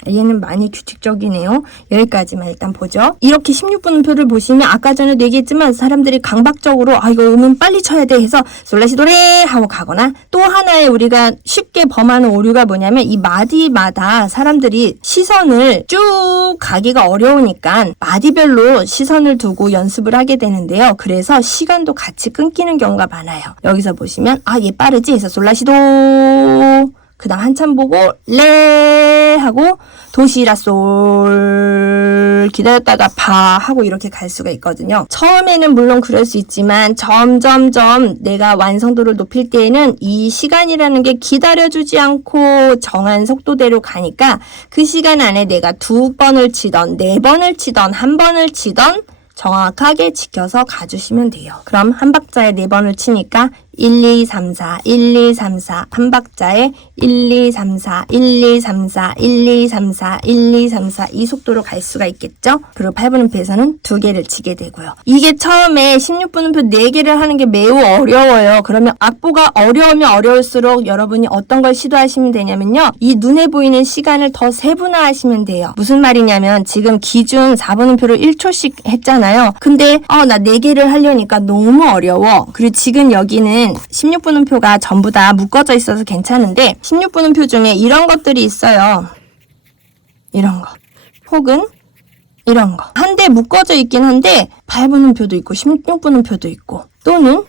얘는 많이 규칙적이네요. 여기까지만 일단 보죠. 이렇게 16분음표를 보시면 아까 전에도 얘기했지만 사람들이 강박적으로 이거 음은 빨리 쳐야 돼 해서 솔라시도레 하고 가거나, 또 하나의 우리가 쉽게 범하는 오류가 뭐냐면 이 마디마다 사람들이 시선을 쭉 가기가 어려우니까 마디별로 시선을 두고 연습을 하게 되는데요. 그래서 시간도 같이 끊기는 경우가 많아요. 여기서 보시면 얘 빠르지 해서 솔라시도, 그 다음 한참 보고 레 하고 도시라솔 기다렸다가 파 하고 이렇게 갈 수가 있거든요. 처음에는 물론 그럴 수 있지만 점점점 내가 완성도를 높일 때에는 이 시간이라는 게 기다려주지 않고 정한 속도대로 가니까 그 시간 안에 내가 2번을 치던 4번을 치던 1번을 치던 정확하게 지켜서 가주시면 돼요. 그럼 한 박자에 4번을 치니까 1, 2, 3, 4, 1, 2, 3, 4, 한 박자에 1, 2, 3, 4, 1, 2, 3, 4, 1, 2, 3, 4, 1, 2, 3, 4 이 속도로 갈 수가 있겠죠? 그리고 8분음표에서는 2개를 치게 되고요. 이게 처음에 16분음표 4개를 하는 게 매우 어려워요. 그러면 악보가 어려우면 어려울수록 여러분이 어떤 걸 시도하시면 되냐면요. 이 눈에 보이는 시간을 더 세분화하시면 돼요. 무슨 말이냐면 지금 기준 4분음표를 1초씩 했잖아요. 근데 나 4개를 하려니까 너무 어려워. 그리고 지금 여기는 16분음표가 전부 다 묶어져 있어서 괜찮은데 16분음표 중에 이런 것들이 있어요. 이런 거. 혹은 이런 거. 한데 묶어져 있긴 한데 8분음표도 있고 16분음표도 있고 또는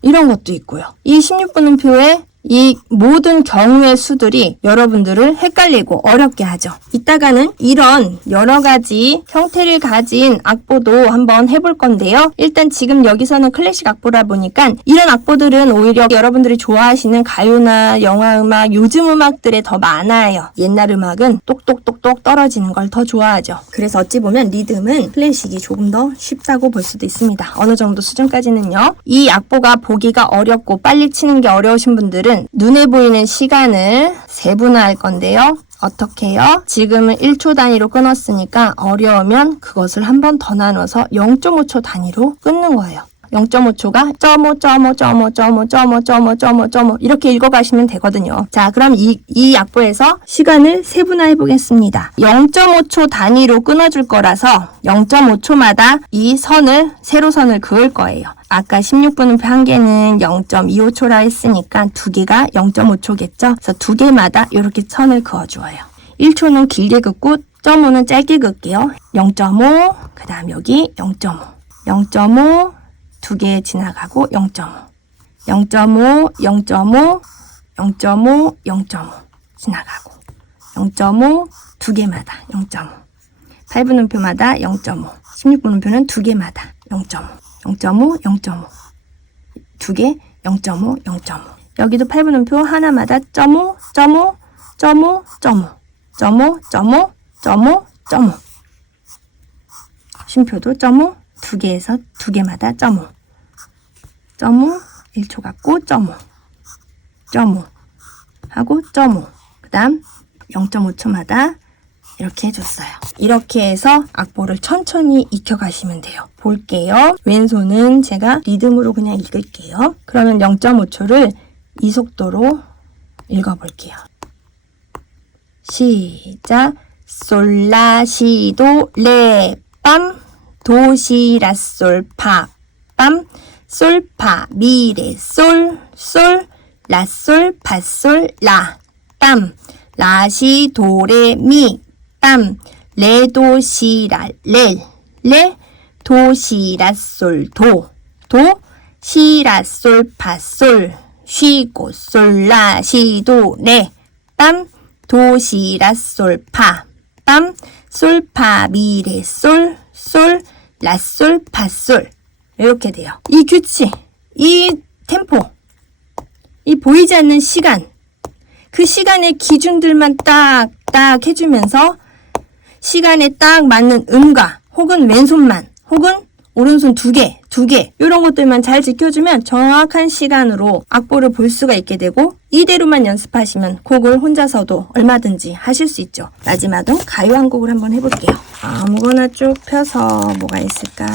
이런 것도 있고요. 이 16분음표에 이 모든 경우의 수들이 여러분들을 헷갈리고 어렵게 하죠. 이따가는 이런 여러 가지 형태를 가진 악보도 한번 해볼 건데요. 일단 지금 여기서는 클래식 악보라 보니까 이런 악보들은 오히려 여러분들이 좋아하시는 가요나 영화 음악, 요즘 음악들에 더 많아요. 옛날 음악은 똑똑똑똑 떨어지는 걸 더 좋아하죠. 그래서 어찌 보면 리듬은 클래식이 조금 더 쉽다고 볼 수도 있습니다. 어느 정도 수준까지는요. 이 악보가 보기가 어렵고 빨리 치는 게 어려우신 분들은 눈에 보이는 시간을 세분화할 건데요. 어떻게 해요? 지금은 1초 단위로 끊었으니까 어려우면 그것을 한 번 더 나눠서 0.5초 단위로 끊는 거예요. 0.5초가 점오 이렇게 읽어가시면 되거든요. 자, 그럼 이 악보에서 시간을 세분화해 보겠습니다. 0.5초 단위로 끊어줄 거라서 0.5초마다 이 선을 세로선을 그을 거예요. 아까 16분음표 한 개는 0.25초라 했으니까 2개가 0.5초겠죠? 그래서 2개마다 이렇게 선을 그어주어요. 1초는 길게 긋고 0.5는 짧게 긋게요. 0.5, 그 다음 여기 0.5, 0.5, 2개 지나가고 0.5, 0.5, 0.5, 0.5, 0.5 지나가고 0.5, 2개마다 0.5, 8분음표마다 0.5, 16분음표는 2개마다 0.5, 0.5, 0.5, 2개 0.5, 0.5 여기도 8분음표 하나마다 0.5, 0.5, 0.5, 0.5, 0.5, 0.5, 0.5 쉼표도 0.5 2개에서 2개마다 0.5 0.5 1초 갖고 0.5 0.5 하고 0.5 그 다음 0.5초마다 이렇게 해줬어요. 이렇게 해서 악보를 천천히 익혀가시면 돼요. 볼게요. 왼손은 제가 리듬으로 그냥 읽을게요. 그러면 0.5초를 이 속도로 읽어볼게요. 시작. 솔라시도 레빰 도시라솔파 빰 솔파 미레 솔솔 라솔 파솔 라빰 라시 도레 미 빰 레도시라 레 도시라솔 도 시라솔 파솔 쉬고 솔라시도 레빰 도시라솔 파 빰 솔파 미레 솔 라솔 파솔 이렇게 돼요. 이 규칙, 이 템포, 이 보이지 않는 시간, 그 시간의 기준들만 딱딱 해주면서 시간에 딱 맞는 음과 혹은 왼손만 혹은 오른손 2개 이런 것들만 잘 지켜주면 정확한 시간으로 악보를 볼 수가 있게 되고 이대로만 연습하시면 곡을 혼자서도 얼마든지 하실 수 있죠. 마지막은 가요 한 곡을 한번 해볼게요. 아무거나 쭉 펴서 뭐가 있을까.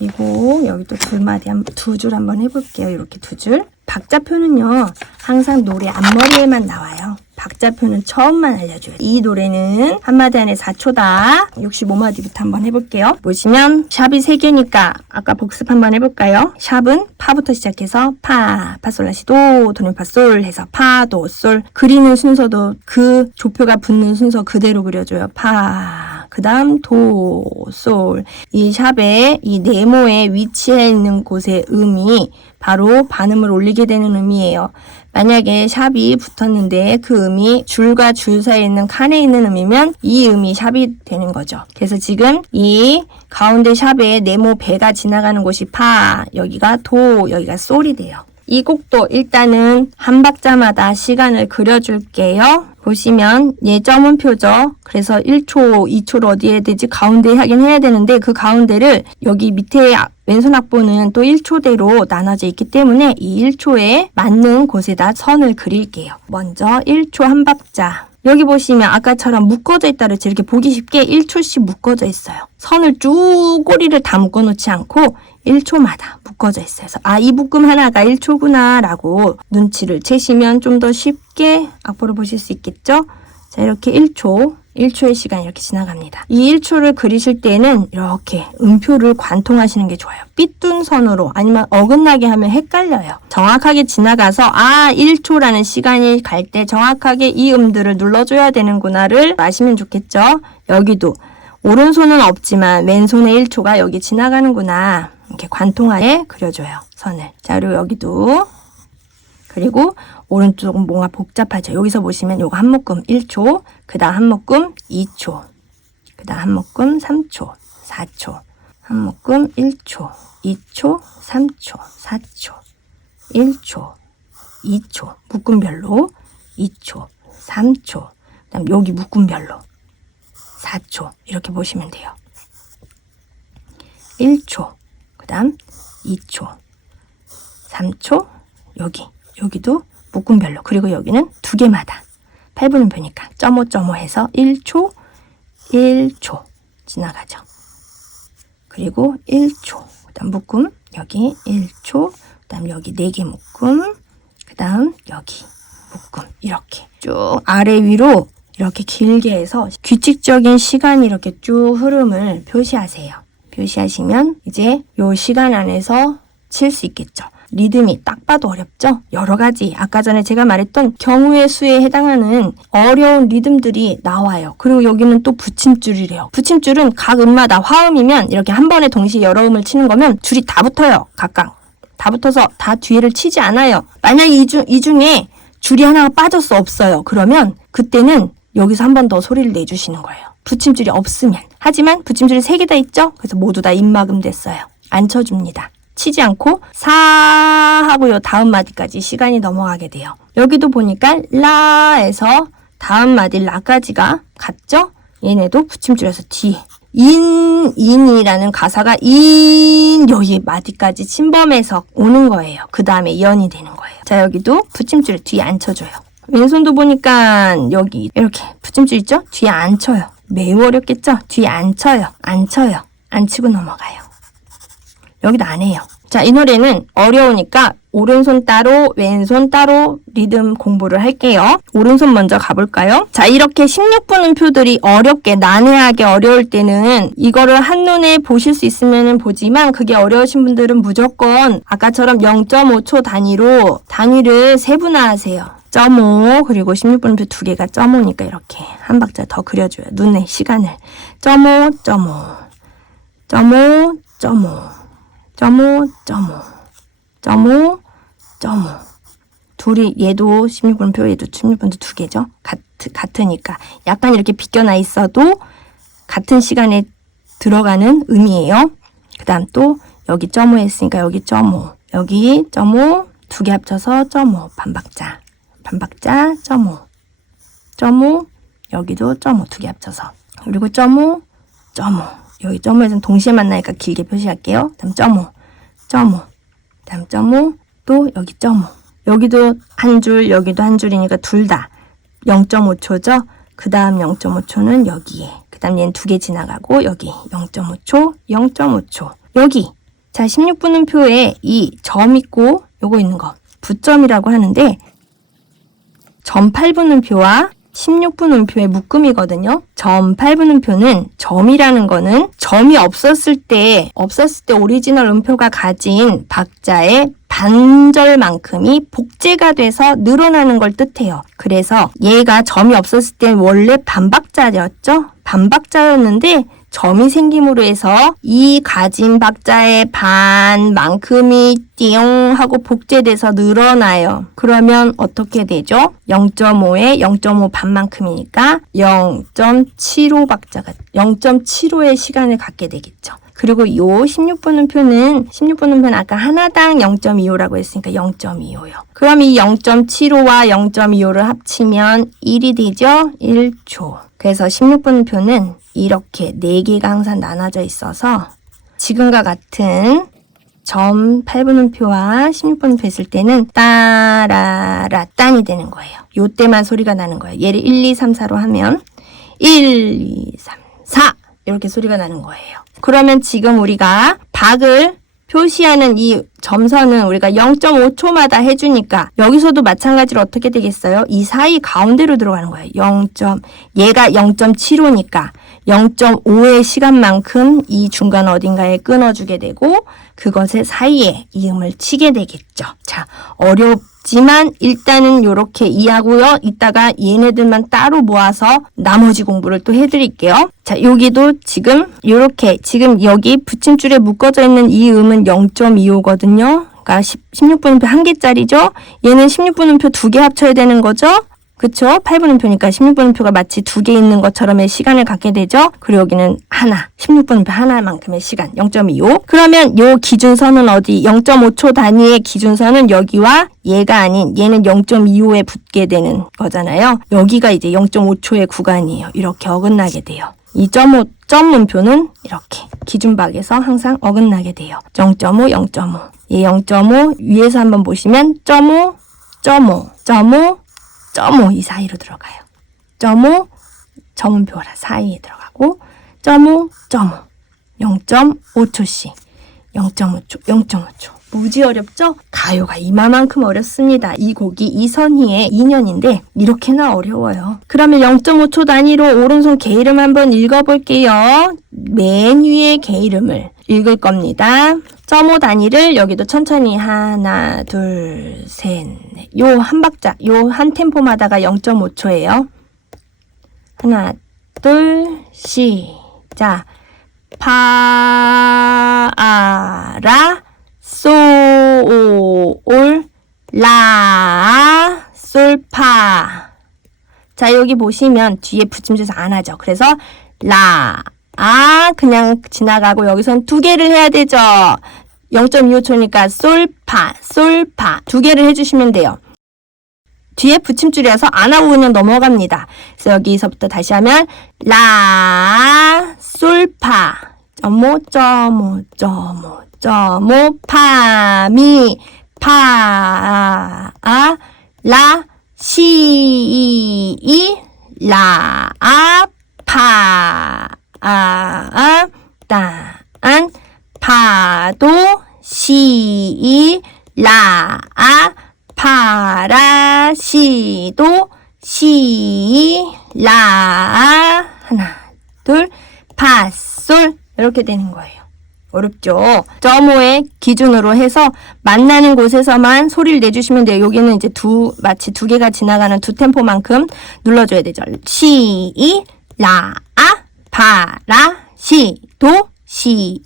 이 곡 여기 또 2줄 한번 해볼게요. 이렇게 2줄. 박자표는요 항상 노래 앞머리에만 나와요. 박자표는 처음만 알려줘요. 이 노래는 한마디 안에 4초다. 65마디부터 한번 해볼게요. 보시면 샵이 3개니까 아까 복습 한번 해볼까요? 샵은 파부터 시작해서 파, 파솔라시도, 도레미파솔 해서 파, 도, 솔. 그리는 순서도 그 조표가 붙는 순서 그대로 그려줘요. 파, 그 다음 도, 솔. 이 샵의 이 네모에 위치해 있는 곳의 음이 바로 반음을 올리게 되는 음이에요. 만약에 샵이 붙었는데 그 음이 줄과 줄 사이에 있는 칸에 있는 음이면 이 음이 샵이 되는 거죠. 그래서 지금 이 가운데 샵에 네모 배가 지나가는 곳이 파, 여기가 도, 여기가 솔이 돼요. 이 곡도 일단은 한 박자마다 시간을 그려줄게요. 보시면 얘 점음표죠. 그래서 1초, 2초를 어디에 되지? 가운데에 하긴 해야 되는데 그 가운데를 여기 밑에 왼손 악보는 또 1초대로 나눠져 있기 때문에 이 1초에 맞는 곳에다 선을 그릴게요. 먼저 1초 한 박자. 여기 보시면 아까처럼 묶어져 있다 그랬죠. 이렇게 보기 쉽게 1초씩 묶어져 있어요. 선을 쭉 꼬리를 다 묶어놓지 않고 1초마다 묶어져 있어요. 그래서 이 묶음 하나가 1초구나 라고 눈치를 채시면 좀 더 쉽게 악보를 보실 수 있겠죠. 자, 이렇게 1초의 시간이 이렇게 지나갑니다. 이 1초를 그리실 때는 이렇게 음표를 관통하시는 게 좋아요. 삐뚤 선으로 아니면 어긋나게 하면 헷갈려요. 정확하게 지나가서 1초라는 시간이 갈 때 정확하게 이 음들을 눌러줘야 되는구나를 아시면 좋겠죠. 여기도 오른손은 없지만 왼손의 1초가 여기 지나가는구나. 이렇게 관통하게 그려줘요. 선을. 자, 그리고 여기도. 그리고 오른쪽은 뭔가 복잡하죠. 여기서 보시면 요거 한 묶음 1초, 그 다음 한 묶음 2초, 그 다음 한 묶음 3초, 4초, 한 묶음 1초, 2초, 3초, 4초, 1초, 2초, 묶음별로 2초, 3초, 그 다음 여기 묶음별로 4초 이렇게 보시면 돼요. 1초, 그 다음 2초, 3초, 여기도 묶음별로. 그리고 여기는 두 개마다 8분음표니까 .5 해서 1초, 1초 지나가죠. 그리고 1초, 그 다음 묶음 여기 1초, 그 다음 여기 4개 묶음, 그 다음 여기 묶음 이렇게 쭉 아래 위로 이렇게 길게 해서 규칙적인 시간이 이렇게 쭉 흐름을 표시하세요. 표시하시면 이제 요 시간 안에서 칠 수 있겠죠. 리듬이 딱 봐도 어렵죠? 여러 가지 아까 전에 제가 말했던 경우의 수에 해당하는 어려운 리듬들이 나와요. 그리고 여기는 또 붙임줄이래요. 붙임줄은 각 음마다 화음이면 이렇게 한 번에 동시에 여러 음을 치는 거면 줄이 다 붙어요. 각각. 다 붙어서 다 뒤를 치지 않아요. 만약에 이 중에 줄이 하나가 빠졌어 없어요. 그러면 그때는 여기서 한 번 더 소리를 내주시는 거예요. 붙임줄이 없으면. 하지만 붙임줄이 3개 다 있죠? 그래서 모두 다 입막음 됐어요. 안 쳐줍니다. 치지 않고 사 하고 요 다음 마디까지 시간이 넘어가게 돼요. 여기도 보니까 라에서 다음 마디 라까지가 같죠? 얘네도 붙임줄에서 뒤. 인이라는 가사가 여기 마디까지 침범해서 오는 거예요. 그 다음에 연이 되는 거예요. 자, 여기도 붙임줄 뒤에 안 쳐줘요. 왼손도 보니까 여기 이렇게 붙임줄 있죠? 뒤에 안 쳐요. 매우 어렵겠죠? 뒤에 안 쳐요. 안 치고 넘어가요. 여기도 안 해요. 자, 이 노래는 어려우니까 오른손 따로 왼손 따로 리듬 공부를 할게요. 오른손 먼저 가볼까요? 자, 이렇게 16분음표들이 어렵게 난해하게 어려울 때는 이거를 한눈에 보실 수 있으면 보지만 그게 어려우신 분들은 무조건 아까처럼 0.5초 단위를 세분화하세요. 0.5 그리고 16분음표 2개가 0.5니까 이렇게 한 박자 더 그려줘요. 눈에 시간을 0.5, 0.5, 0.5, 0.5 .5 둘이 얘도 16분표 얘도 16분도 2개죠. 같으니까 약간 이렇게 비껴나 있어도 같은 시간에 들어가는 음이에요. 그 다음 또 여기 0.5 했으니까 여기 0.5 여기 0.5 2개 합쳐서 0.5 반박자 0.5 여기도 0.5 2개 합쳐서 그리고 0.5 여기 0.5에서는 동시에 만나니까 길게 표시할게요. 다음 0.5 다음 0.5 또 여기 0.5 여기도 한 줄 여기도 한 줄이니까 둘 다 0.5초죠. 그 다음 0.5초는 여기에 그 다음 얘는 2개 지나가고 여기 0.5초 여기 자 16분음표에 이 점 있고 요거 있는 거 붙점이라고 하는데 점 8분음표와 16분음표의 묶음이거든요. 점 8분음표는 점이라는 거는 점이 없었을 때 오리지널 음표가 가진 박자의 반절만큼이 복제가 돼서 늘어나는 걸 뜻해요. 그래서 얘가 점이 없었을 때 원래 반박자였죠? 반박자였는데 점이 생김으로 해서 이 가진 박자의 반만큼이 띠용 하고 복제돼서 늘어나요. 그러면 어떻게 되죠? 0.5에 0.5 반만큼이니까 0.75 박자가 0.75의 시간을 갖게 되겠죠. 그리고 요 16분음표는 아까 하나당 0.25라고 했으니까 0.25요. 그럼 이 0.75와 0.25를 합치면 1이 되죠? 1초. 그래서 16분음표는 이렇게 4개가 항상 나눠져 있어서 지금과 같은 점 8분음표와 16분음표 했을 때는 따라라 딴이 되는 거예요. 요때만 소리가 나는 거예요. 얘를 1, 2, 3, 4로 하면 1, 2, 3, 4 이렇게 소리가 나는 거예요. 그러면 지금 우리가 박을 표시하는 이 점선은 우리가 0.5초마다 해주니까 여기서도 마찬가지로 어떻게 되겠어요? 이 사이 가운데로 들어가는 거예요. 얘가 0.75니까 0.5의 시간만큼 이 중간 어딘가에 끊어주게 되고 그것의 사이에 이음을 치게 되겠죠. 자, 어렵지만 일단은 요렇게 이해하고요. 이따가 얘네들만 따로 모아서 나머지 공부를 또 해드릴게요. 자, 여기도 지금 요렇게 지금 여기 붙임줄에 묶어져 있는 이 음은 0.25거든요. 그러니까 16분음표 1개짜리죠. 얘는 16분음표 2개 합쳐야 되는 거죠. 그쵸? 8분음표니까 16분음표가 마치 2개 있는 것처럼의 시간을 갖게 되죠. 그리고 여기는 하나, 16분음표 하나만큼의 시간, 0.25. 그러면 요 기준선은 어디? 0.5초 단위의 기준선은 여기와 얘가 아닌 얘는 0.25에 붙게 되는 거잖아요. 여기가 이제 0.5초의 구간이에요. 이렇게 어긋나게 돼요. 이 0.5 점음표는 이렇게 기준박에서 항상 어긋나게 돼요. 0.5, 0.5. 얘 0.5 위에서 한번 보시면 0.5, 0.5, 0.5, 0.5 이 사이로 들어가요. 0.5 점음표 사이에 들어가고 0.5, 0.5 0.5초씩 0.5초, 0.5초. 무지 어렵죠? 가요가 이만큼 어렵습니다. 이 곡이 이선희의 2년인데 이렇게나 어려워요. 그러면 0.5초 단위로 오른손 개 이름 한번 읽어볼게요. 맨 위에 개 이름을 읽을 겁니다. 0.5 단위를 여기도 천천히 하나, 둘, 셋, 넷. 요 한 박자, 요 한 템포마다가 0.5초예요. 하나, 둘, 시작. 파, 아, 라, 소, 올, 라, 솔, 파. 자, 여기 보시면 뒤에 붙임져서 안 하죠. 그래서 라, 그냥 지나가고 여기선 2개를 해야 되죠. 0.25초니까 솔파, 솔파 2개를 해주시면 돼요. 뒤에 붙임줄이라서 안 하고 그냥 넘어갑니다. 그래서 여기서부터 다시 하면 라, 솔파, 0.5, 파, 미, 파, 라, 시, 이, 라, 파, 딴, 파도, 시, 라, 파라, 시도, 시, 라, 하나, 둘, 파, 솔 이렇게 되는 거예요. 어렵죠? 0.5의 기준으로 해서 만나는 곳에서만 소리를 내주시면 돼요. 여기는 이제 마치 2개가 지나가는 2템포만큼 눌러줘야 되죠. 시, 라, 파, 라, 시, 도, 시,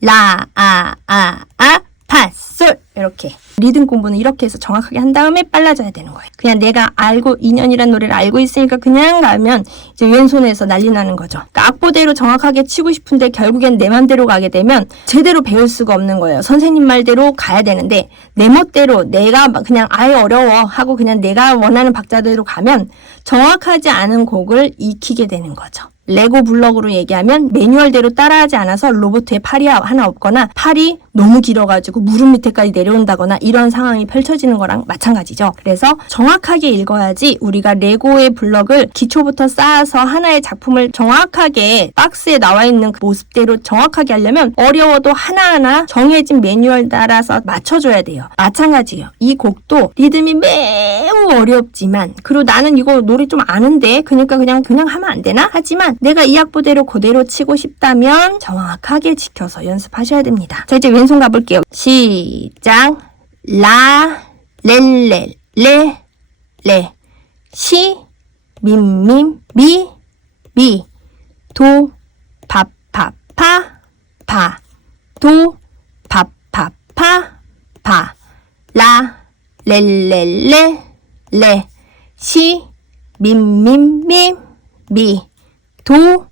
라, 파, 솔 이렇게 리듬 공부는 이렇게 해서 정확하게 한 다음에 빨라져야 되는 거예요. 그냥 내가 알고 2년이란 노래를 알고 있으니까 그냥 가면 이제 왼손에서 난리 나는 거죠. 그러니까 악보대로 정확하게 치고 싶은데 결국엔 내 맘대로 가게 되면 제대로 배울 수가 없는 거예요. 선생님 말대로 가야 되는데 내 멋대로 내가 그냥 아예 어려워 하고 그냥 내가 원하는 박자대로 가면 정확하지 않은 곡을 익히게 되는 거죠. 레고 블럭으로 얘기하면 매뉴얼대로 따라하지 않아서 로봇에 팔이 하나 없거나 팔이 너무 길어가지고 무릎 밑에까지 내려온다거나 이런 상황이 펼쳐지는 거랑 마찬가지죠. 그래서 정확하게 읽어야지 우리가 레고의 블럭을 기초부터 쌓아서 하나의 작품을 정확하게 박스에 나와 있는 그 모습대로 정확하게 하려면 어려워도 하나하나 정해진 매뉴얼 따라서 맞춰줘야 돼요. 마찬가지예요. 이 곡도 리듬이 매우 너무 어렵지만, 그리고 나는 이거 노래 좀 아는데, 그러니까 그냥 하면 안 되나? 하지만 내가 이 악보대로 그대로 치고 싶다면 정확하게 지켜서 연습하셔야 됩니다. 자, 이제 왼손 가볼게요. 시작. 라, 렐레, 레, 레, 시, 밈, 미, 미, 도, 파, 파, 파, 파, 도, 파, 파, 파, 파, 라, 렐레레, 레, 시, 밈, 미, 도,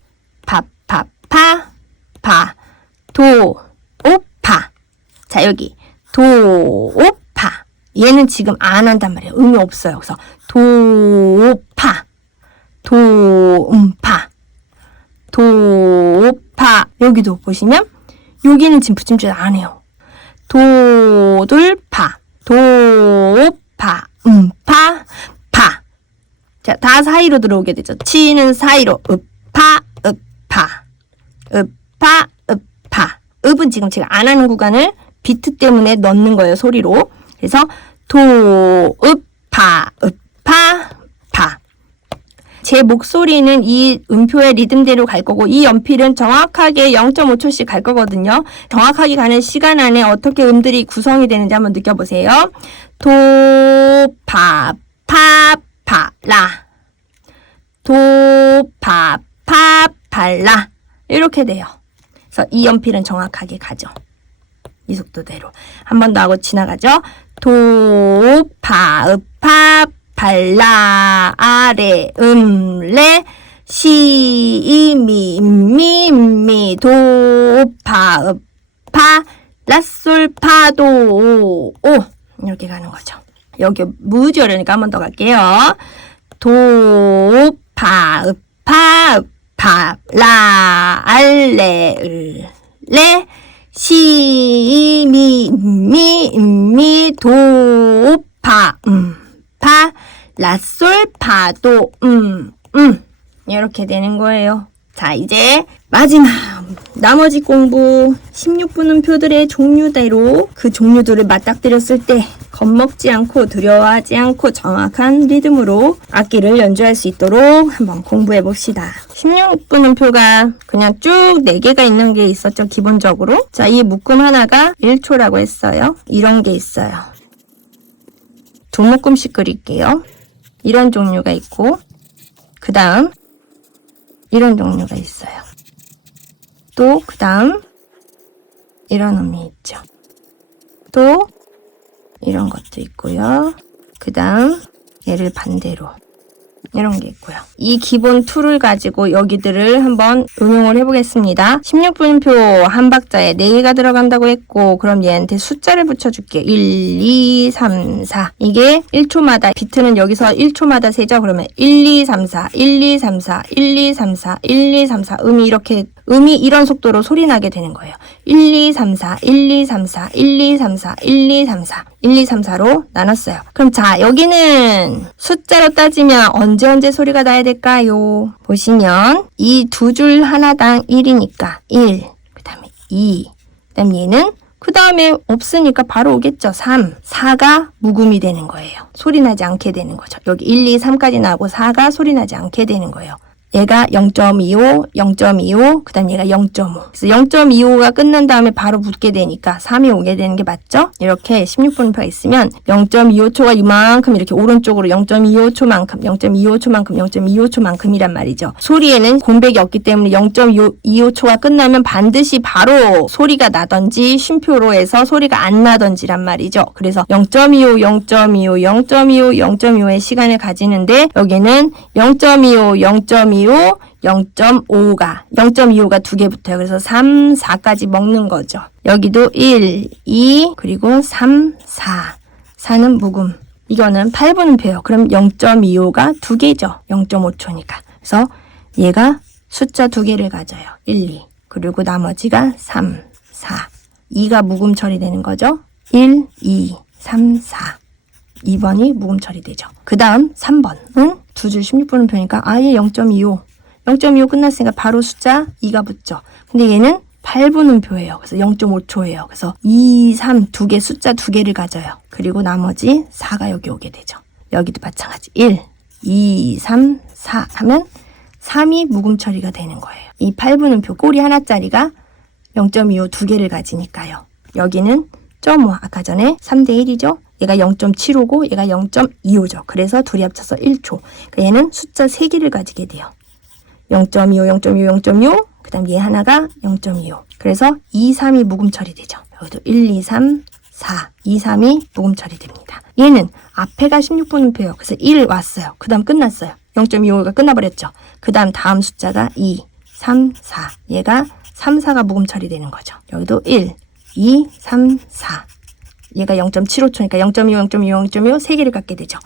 파, 파, 파, 파, 도, 오, 파. 자, 여기 도, 오, 파. 얘는 지금 안 한단 말이에요. 음이 없어요. 그래서 도, 파, 도, 파, 도, 파. 여기도 보시면 여기는 지금 붙임질 안 해요. 도, 둘, 파, 도, 파, 파, 파. 자, 다 사이로 들어오게 되죠. 치는 사이로 파, 파, 파, 파. 읍은 지금 제가 안 하는 구간을 비트 때문에 넣는 거예요. 소리로. 그래서 도, 파, 파, 파. 제 목소리는 이 음표의 리듬대로 갈 거고 이 연필은 정확하게 0.5초씩 갈 거거든요. 정확하게 가는 시간 안에 어떻게 음들이 구성이 되는지 한번 느껴보세요. 도, 파, 파, 파, 라. 도, 파, 파, 파, 라. 이렇게 돼요. 그래서 이 연필은 정확하게 가죠. 이 속도대로. 한 번 더 하고 지나가죠. 도, 파, 파, 발라, 아래, 레, 시, 미, 도, 파, 파, 라솔, 파, 도, 오. 이렇게 가는 거죠. 여기 무지 어려우니까 한 번 더 갈게요. 도, 파, 파, 라, 알레, 레, 시, 미, 도, 파, 파, 라솔, 파도, 이렇게 되는 거예요. 자, 이제 마지막 나머지 공부 16분 음표들의 종류대로 그 종류들을 맞닥뜨렸을 때 겁먹지 않고 두려워하지 않고 정확한 리듬으로 악기를 연주할 수 있도록 한번 공부해 봅시다. 16분 음표가 그냥 쭉 4개가 있는 게 있었죠, 기본적으로. 자, 이 묶음 하나가 1초라고 했어요. 이런 게 있어요. 2묶음씩 그릴게요. 이런 종류가 있고, 그 다음 이런 종류가 있어요. 또 그 다음 이런 음이 있죠. 또 이런 것도 있고요. 그 다음 얘를 반대로 이런 게 있고요. 이 기본 툴을 가지고 여기들을 한번 응용을 해보겠습니다. 16분표 한 박자에 4개가 들어간다고 했고, 그럼 얘한테 숫자를 붙여줄게요. 1, 2, 3, 4. 이게 1초마다, 비트는 여기서 1초마다 세죠. 그러면 1, 2, 3, 4, 1, 2, 3, 4, 1, 2, 3, 4, 1, 2, 3, 4. 음이 이런 속도로 소리 나게 되는 거예요. 1, 2, 3, 4, 1, 2, 3, 4, 1, 2, 3, 4, 1, 2, 3, 4, 1, 2, 3, 4로 나눴어요. 그럼 자, 여기는 숫자로 따지면 언제 소리가 나야 될까요? 보시면 이 두 줄 하나당 1이니까 1, 그 다음에 2, 그 다음 얘는 그 다음에 없으니까 바로 오겠죠. 3, 4가 묵음이 되는 거예요. 소리 나지 않게 되는 거죠. 여기 1, 2, 3까지 나오고 4가 소리 나지 않게 되는 거예요. 얘가 0.25, 0.25, 그 다음 얘가 0.5. 그래서 0.25가 끝난 다음에 바로 붙게 되니까 3이 오게 되는 게 맞죠? 이렇게 16분표가 있으면 0.25초가 이만큼 이렇게 오른쪽으로 0.25초만큼, 0.25초만큼, 0.25초만큼이란 말이죠. 소리에는 공백이 없기 때문에 0.25초가 끝나면 반드시 바로 소리가 나던지 쉼표로 해서 소리가 안 나던지란 말이죠. 그래서 0.25, 0.25, 0.25, 0.25의 시간을 가지는데 여기는 0.25, 0.25, 0.5가 2개 붙어요. 그래서 3, 4까지 먹는 거죠. 여기도 1, 2, 그리고 3, 4. 4는 묵음. 이거는 8분음표예요. 그럼 0.25가 2개죠. 0.5초니까. 그래서 얘가 숫자 2개를 가져요. 1, 2. 그리고 나머지가 3, 4. 2가 묵음 처리되는 거죠. 1, 2, 3, 4. 2번이 묵음 처리되죠. 그 다음 3번은 두 줄 16분음표니까 아예 0.25. 0.25 끝났으니까 바로 숫자 2가 붙죠. 근데 얘는 8분음표예요. 그래서 0.5초예요. 그래서 2, 3 두 개, 숫자 2개를 가져요. 그리고 나머지 4가 여기 오게 되죠. 여기도 마찬가지. 1, 2, 3, 4 하면 3이 묵음 처리가 되는 거예요. 이 8분음표 꼬리 하나짜리가 0.25 두 개를 가지니까요. 여기는 0.5 아까 전에 3대 1이죠. 얘가 0.75고 얘가 0.25죠. 그래서 둘이 합쳐서 1초. 그러니까 얘는 숫자 3개를 가지게 돼요. 0.25, 0.25, 0.25. 그 다음 얘 하나가 0.25. 그래서 2, 3이 묵음 처리되죠. 여기도 1, 2, 3, 4. 2, 3이 묵음 처리됩니다. 얘는 앞에가 16분음표예요. 그래서 1 왔어요. 그 다음 끝났어요. 0.25가 끝나버렸죠. 그 다음 숫자가 2, 3, 4. 얘가 3, 4가 묵음 처리되는 거죠. 여기도 1, 2, 3, 4. 얘가 0.75초니까 0.25, 0.25, 0.25 3개를 갖게 되죠.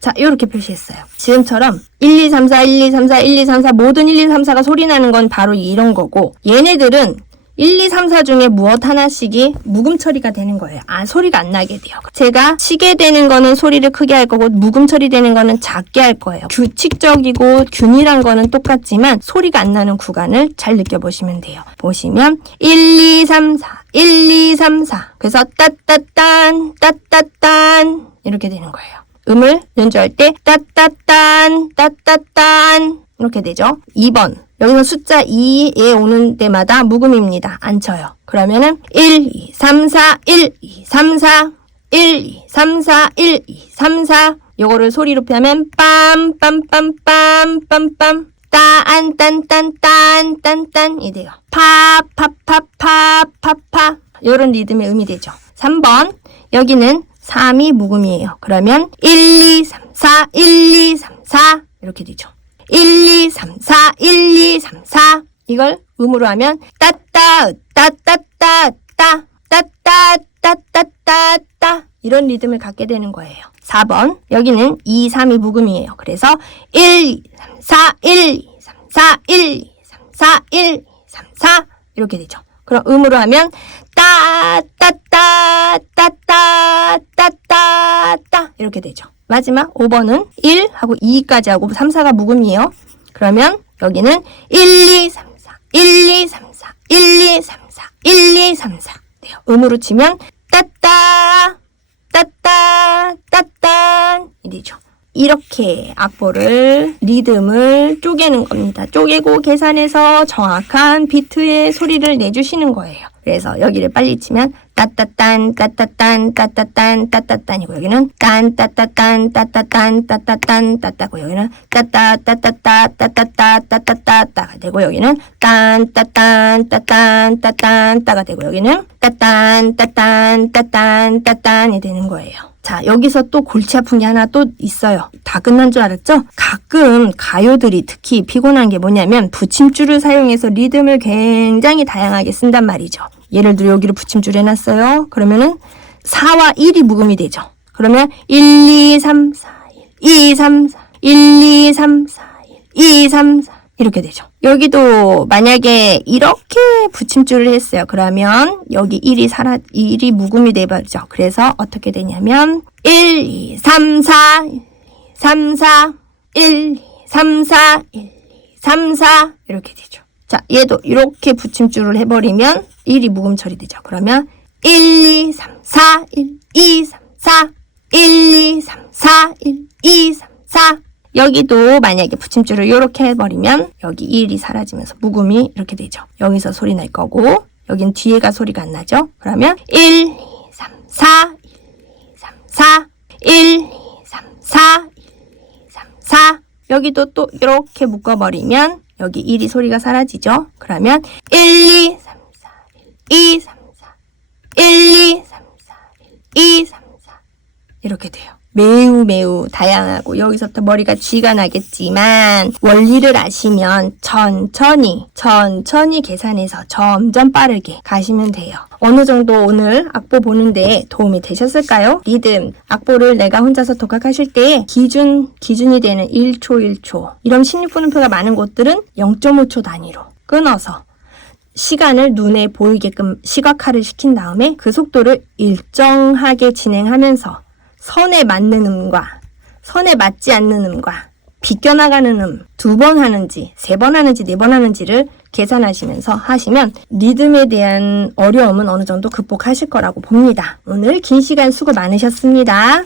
자, 이렇게 표시했어요. 지금처럼 1, 2, 3, 4, 1, 2, 3, 4, 1, 2, 3, 4 모든 1, 2, 3, 4가 소리 나는 건 바로 이런 거고 얘네들은 1, 2, 3, 4 중에 무엇 하나씩이 묵음 처리가 되는 거예요. 소리가 안 나게 돼요. 제가 치게 되는 거는 소리를 크게 할 거고 묵음 처리되는 거는 작게 할 거예요. 규칙적이고 균일한 거는 똑같지만 소리가 안 나는 구간을 잘 느껴보시면 돼요. 보시면 1, 2, 3, 4, 1, 2, 3, 4 그래서 따따딴 따따딴 이렇게 되는 거예요. 음을 연주할 때 따따딴 따따딴 이렇게 되죠. 2번 여기서 숫자 2에 오는 때마다 묵음입니다. 안 쳐요. 그러면은 1, 2, 3, 4, 1, 2, 3, 4 1, 2, 3, 4, 1, 2, 3, 4 요거를 소리로 표하면 빰, 빰, 빰, 빰, 빰, 빰 따안, 딴, 딴, 딴, 딴, 딴이 돼요. 파, 파, 파, 파, 파, 파 요런 리듬의 음이 되죠. 3번 여기는 3이 묵음이에요. 그러면 1, 2, 3, 4, 1, 2, 3, 4 이렇게 되죠. 1, 2, 3, 4, 1, 2, 3, 4 이걸 음으로 하면 따따, 따따따, 따, 따따, 따따따, 따 이런 리듬을 갖게 되는 거예요. 4번 여기는 2, 3이 묵음이에요. 그래서 1, 2, 3, 4, 1, 2, 3, 4, 1, 2, 3, 4, 1, 2, 3, 4 이렇게 되죠. 그럼 음으로 하면 따, 따따, 따따, 따따, 따 이렇게 되죠. 마지막 5번은 1 하고 2까지 하고 3, 4가 묵음이에요. 그러면 여기는 1, 2, 3, 4, 1, 2, 3, 4, 1, 2, 3, 4, 1, 2, 3, 4 돼요. 음으로 치면 따따, 따따, 따따 이 되죠. 이렇게 악보를 리듬을 쪼개는 겁니다. 쪼개고 계산해서 정확한 비트의 소리를 내주시는 거예요. 그래서 여기를 빨리 치면 따따딴 따따딴 따따딴 따따딴이고 여기는 딴 따따딴 따따딴 따따딴 따따고 여기는 따따따따따 따따따 따따따 따가 되고 여기는 딴 따딴 따딴 따딴 따가 되고 여기는 따딴 따딴 따딴 따딴이 되는 거예요. 자, 여기서 또 골치 아픈 게 하나 또 있어요. 다 끝난 줄 알았죠? 가끔 가요들이 특히 피곤한 게 뭐냐면 붙임줄을 사용해서 리듬을 굉장히 다양하게 쓴단 말이죠. 예를 들어 여기를 붙임줄 해놨어요. 그러면은 4와 1이 묵음이 되죠. 그러면 1, 2, 3, 4, 1, 2, 3, 4, 1, 2, 3, 4, 1, 2, 3, 4 이렇게 되죠. 여기도 만약에 이렇게 붙임줄을 했어요. 그러면 여기 1이 묵음이 돼버리죠. 그래서 어떻게 되냐면 1, 2, 3, 4, 1, 2, 3, 4, 1, 2, 3, 4, 1, 2, 3, 4 이렇게 되죠. 자, 얘도 이렇게 붙임줄을 해버리면 1이 묵음 처리되죠. 그러면 1, 2, 3, 4, 1, 2, 3, 4, 1, 2, 3, 4, 1, 2, 3, 4 여기도 만약에 붙임줄을 이렇게 해버리면 여기 1이 사라지면서 묵음이 이렇게 되죠. 여기서 소리 날 거고 여긴 뒤에가 소리가 안 나죠. 그러면 1, 2, 3, 4, 1, 2, 3, 4 1, 2, 3, 4, 1, 2, 3, 4 여기도 또 이렇게 묶어버리면 여기 1이 소리가 사라지죠. 그러면 1, 2, 3, 4, 1, 2, 3, 4 1, 2, 3, 4, 1, 2, 3, 4 이렇게 돼요. 매우 다양하고 여기서부터 머리가 쥐가 나겠지만 원리를 아시면 천천히 계산해서 점점 빠르게 가시면 돼요. 어느 정도 오늘 악보 보는데 도움이 되셨을까요? 리듬, 악보를 내가 혼자서 독학하실 때 기준이 되는 1초 이런 16분음표가 많은 곳들은 0.5초 단위로 끊어서 시간을 눈에 보이게끔 시각화를 시킨 다음에 그 속도를 일정하게 진행하면서 선에 맞는 음과 선에 맞지 않는 음과 비껴나가는 음 2번 하는지 3번 하는지 4번 하는지를 계산하시면서 하시면 리듬에 대한 어려움은 어느 정도 극복하실 거라고 봅니다. 오늘 긴 시간 수고 많으셨습니다.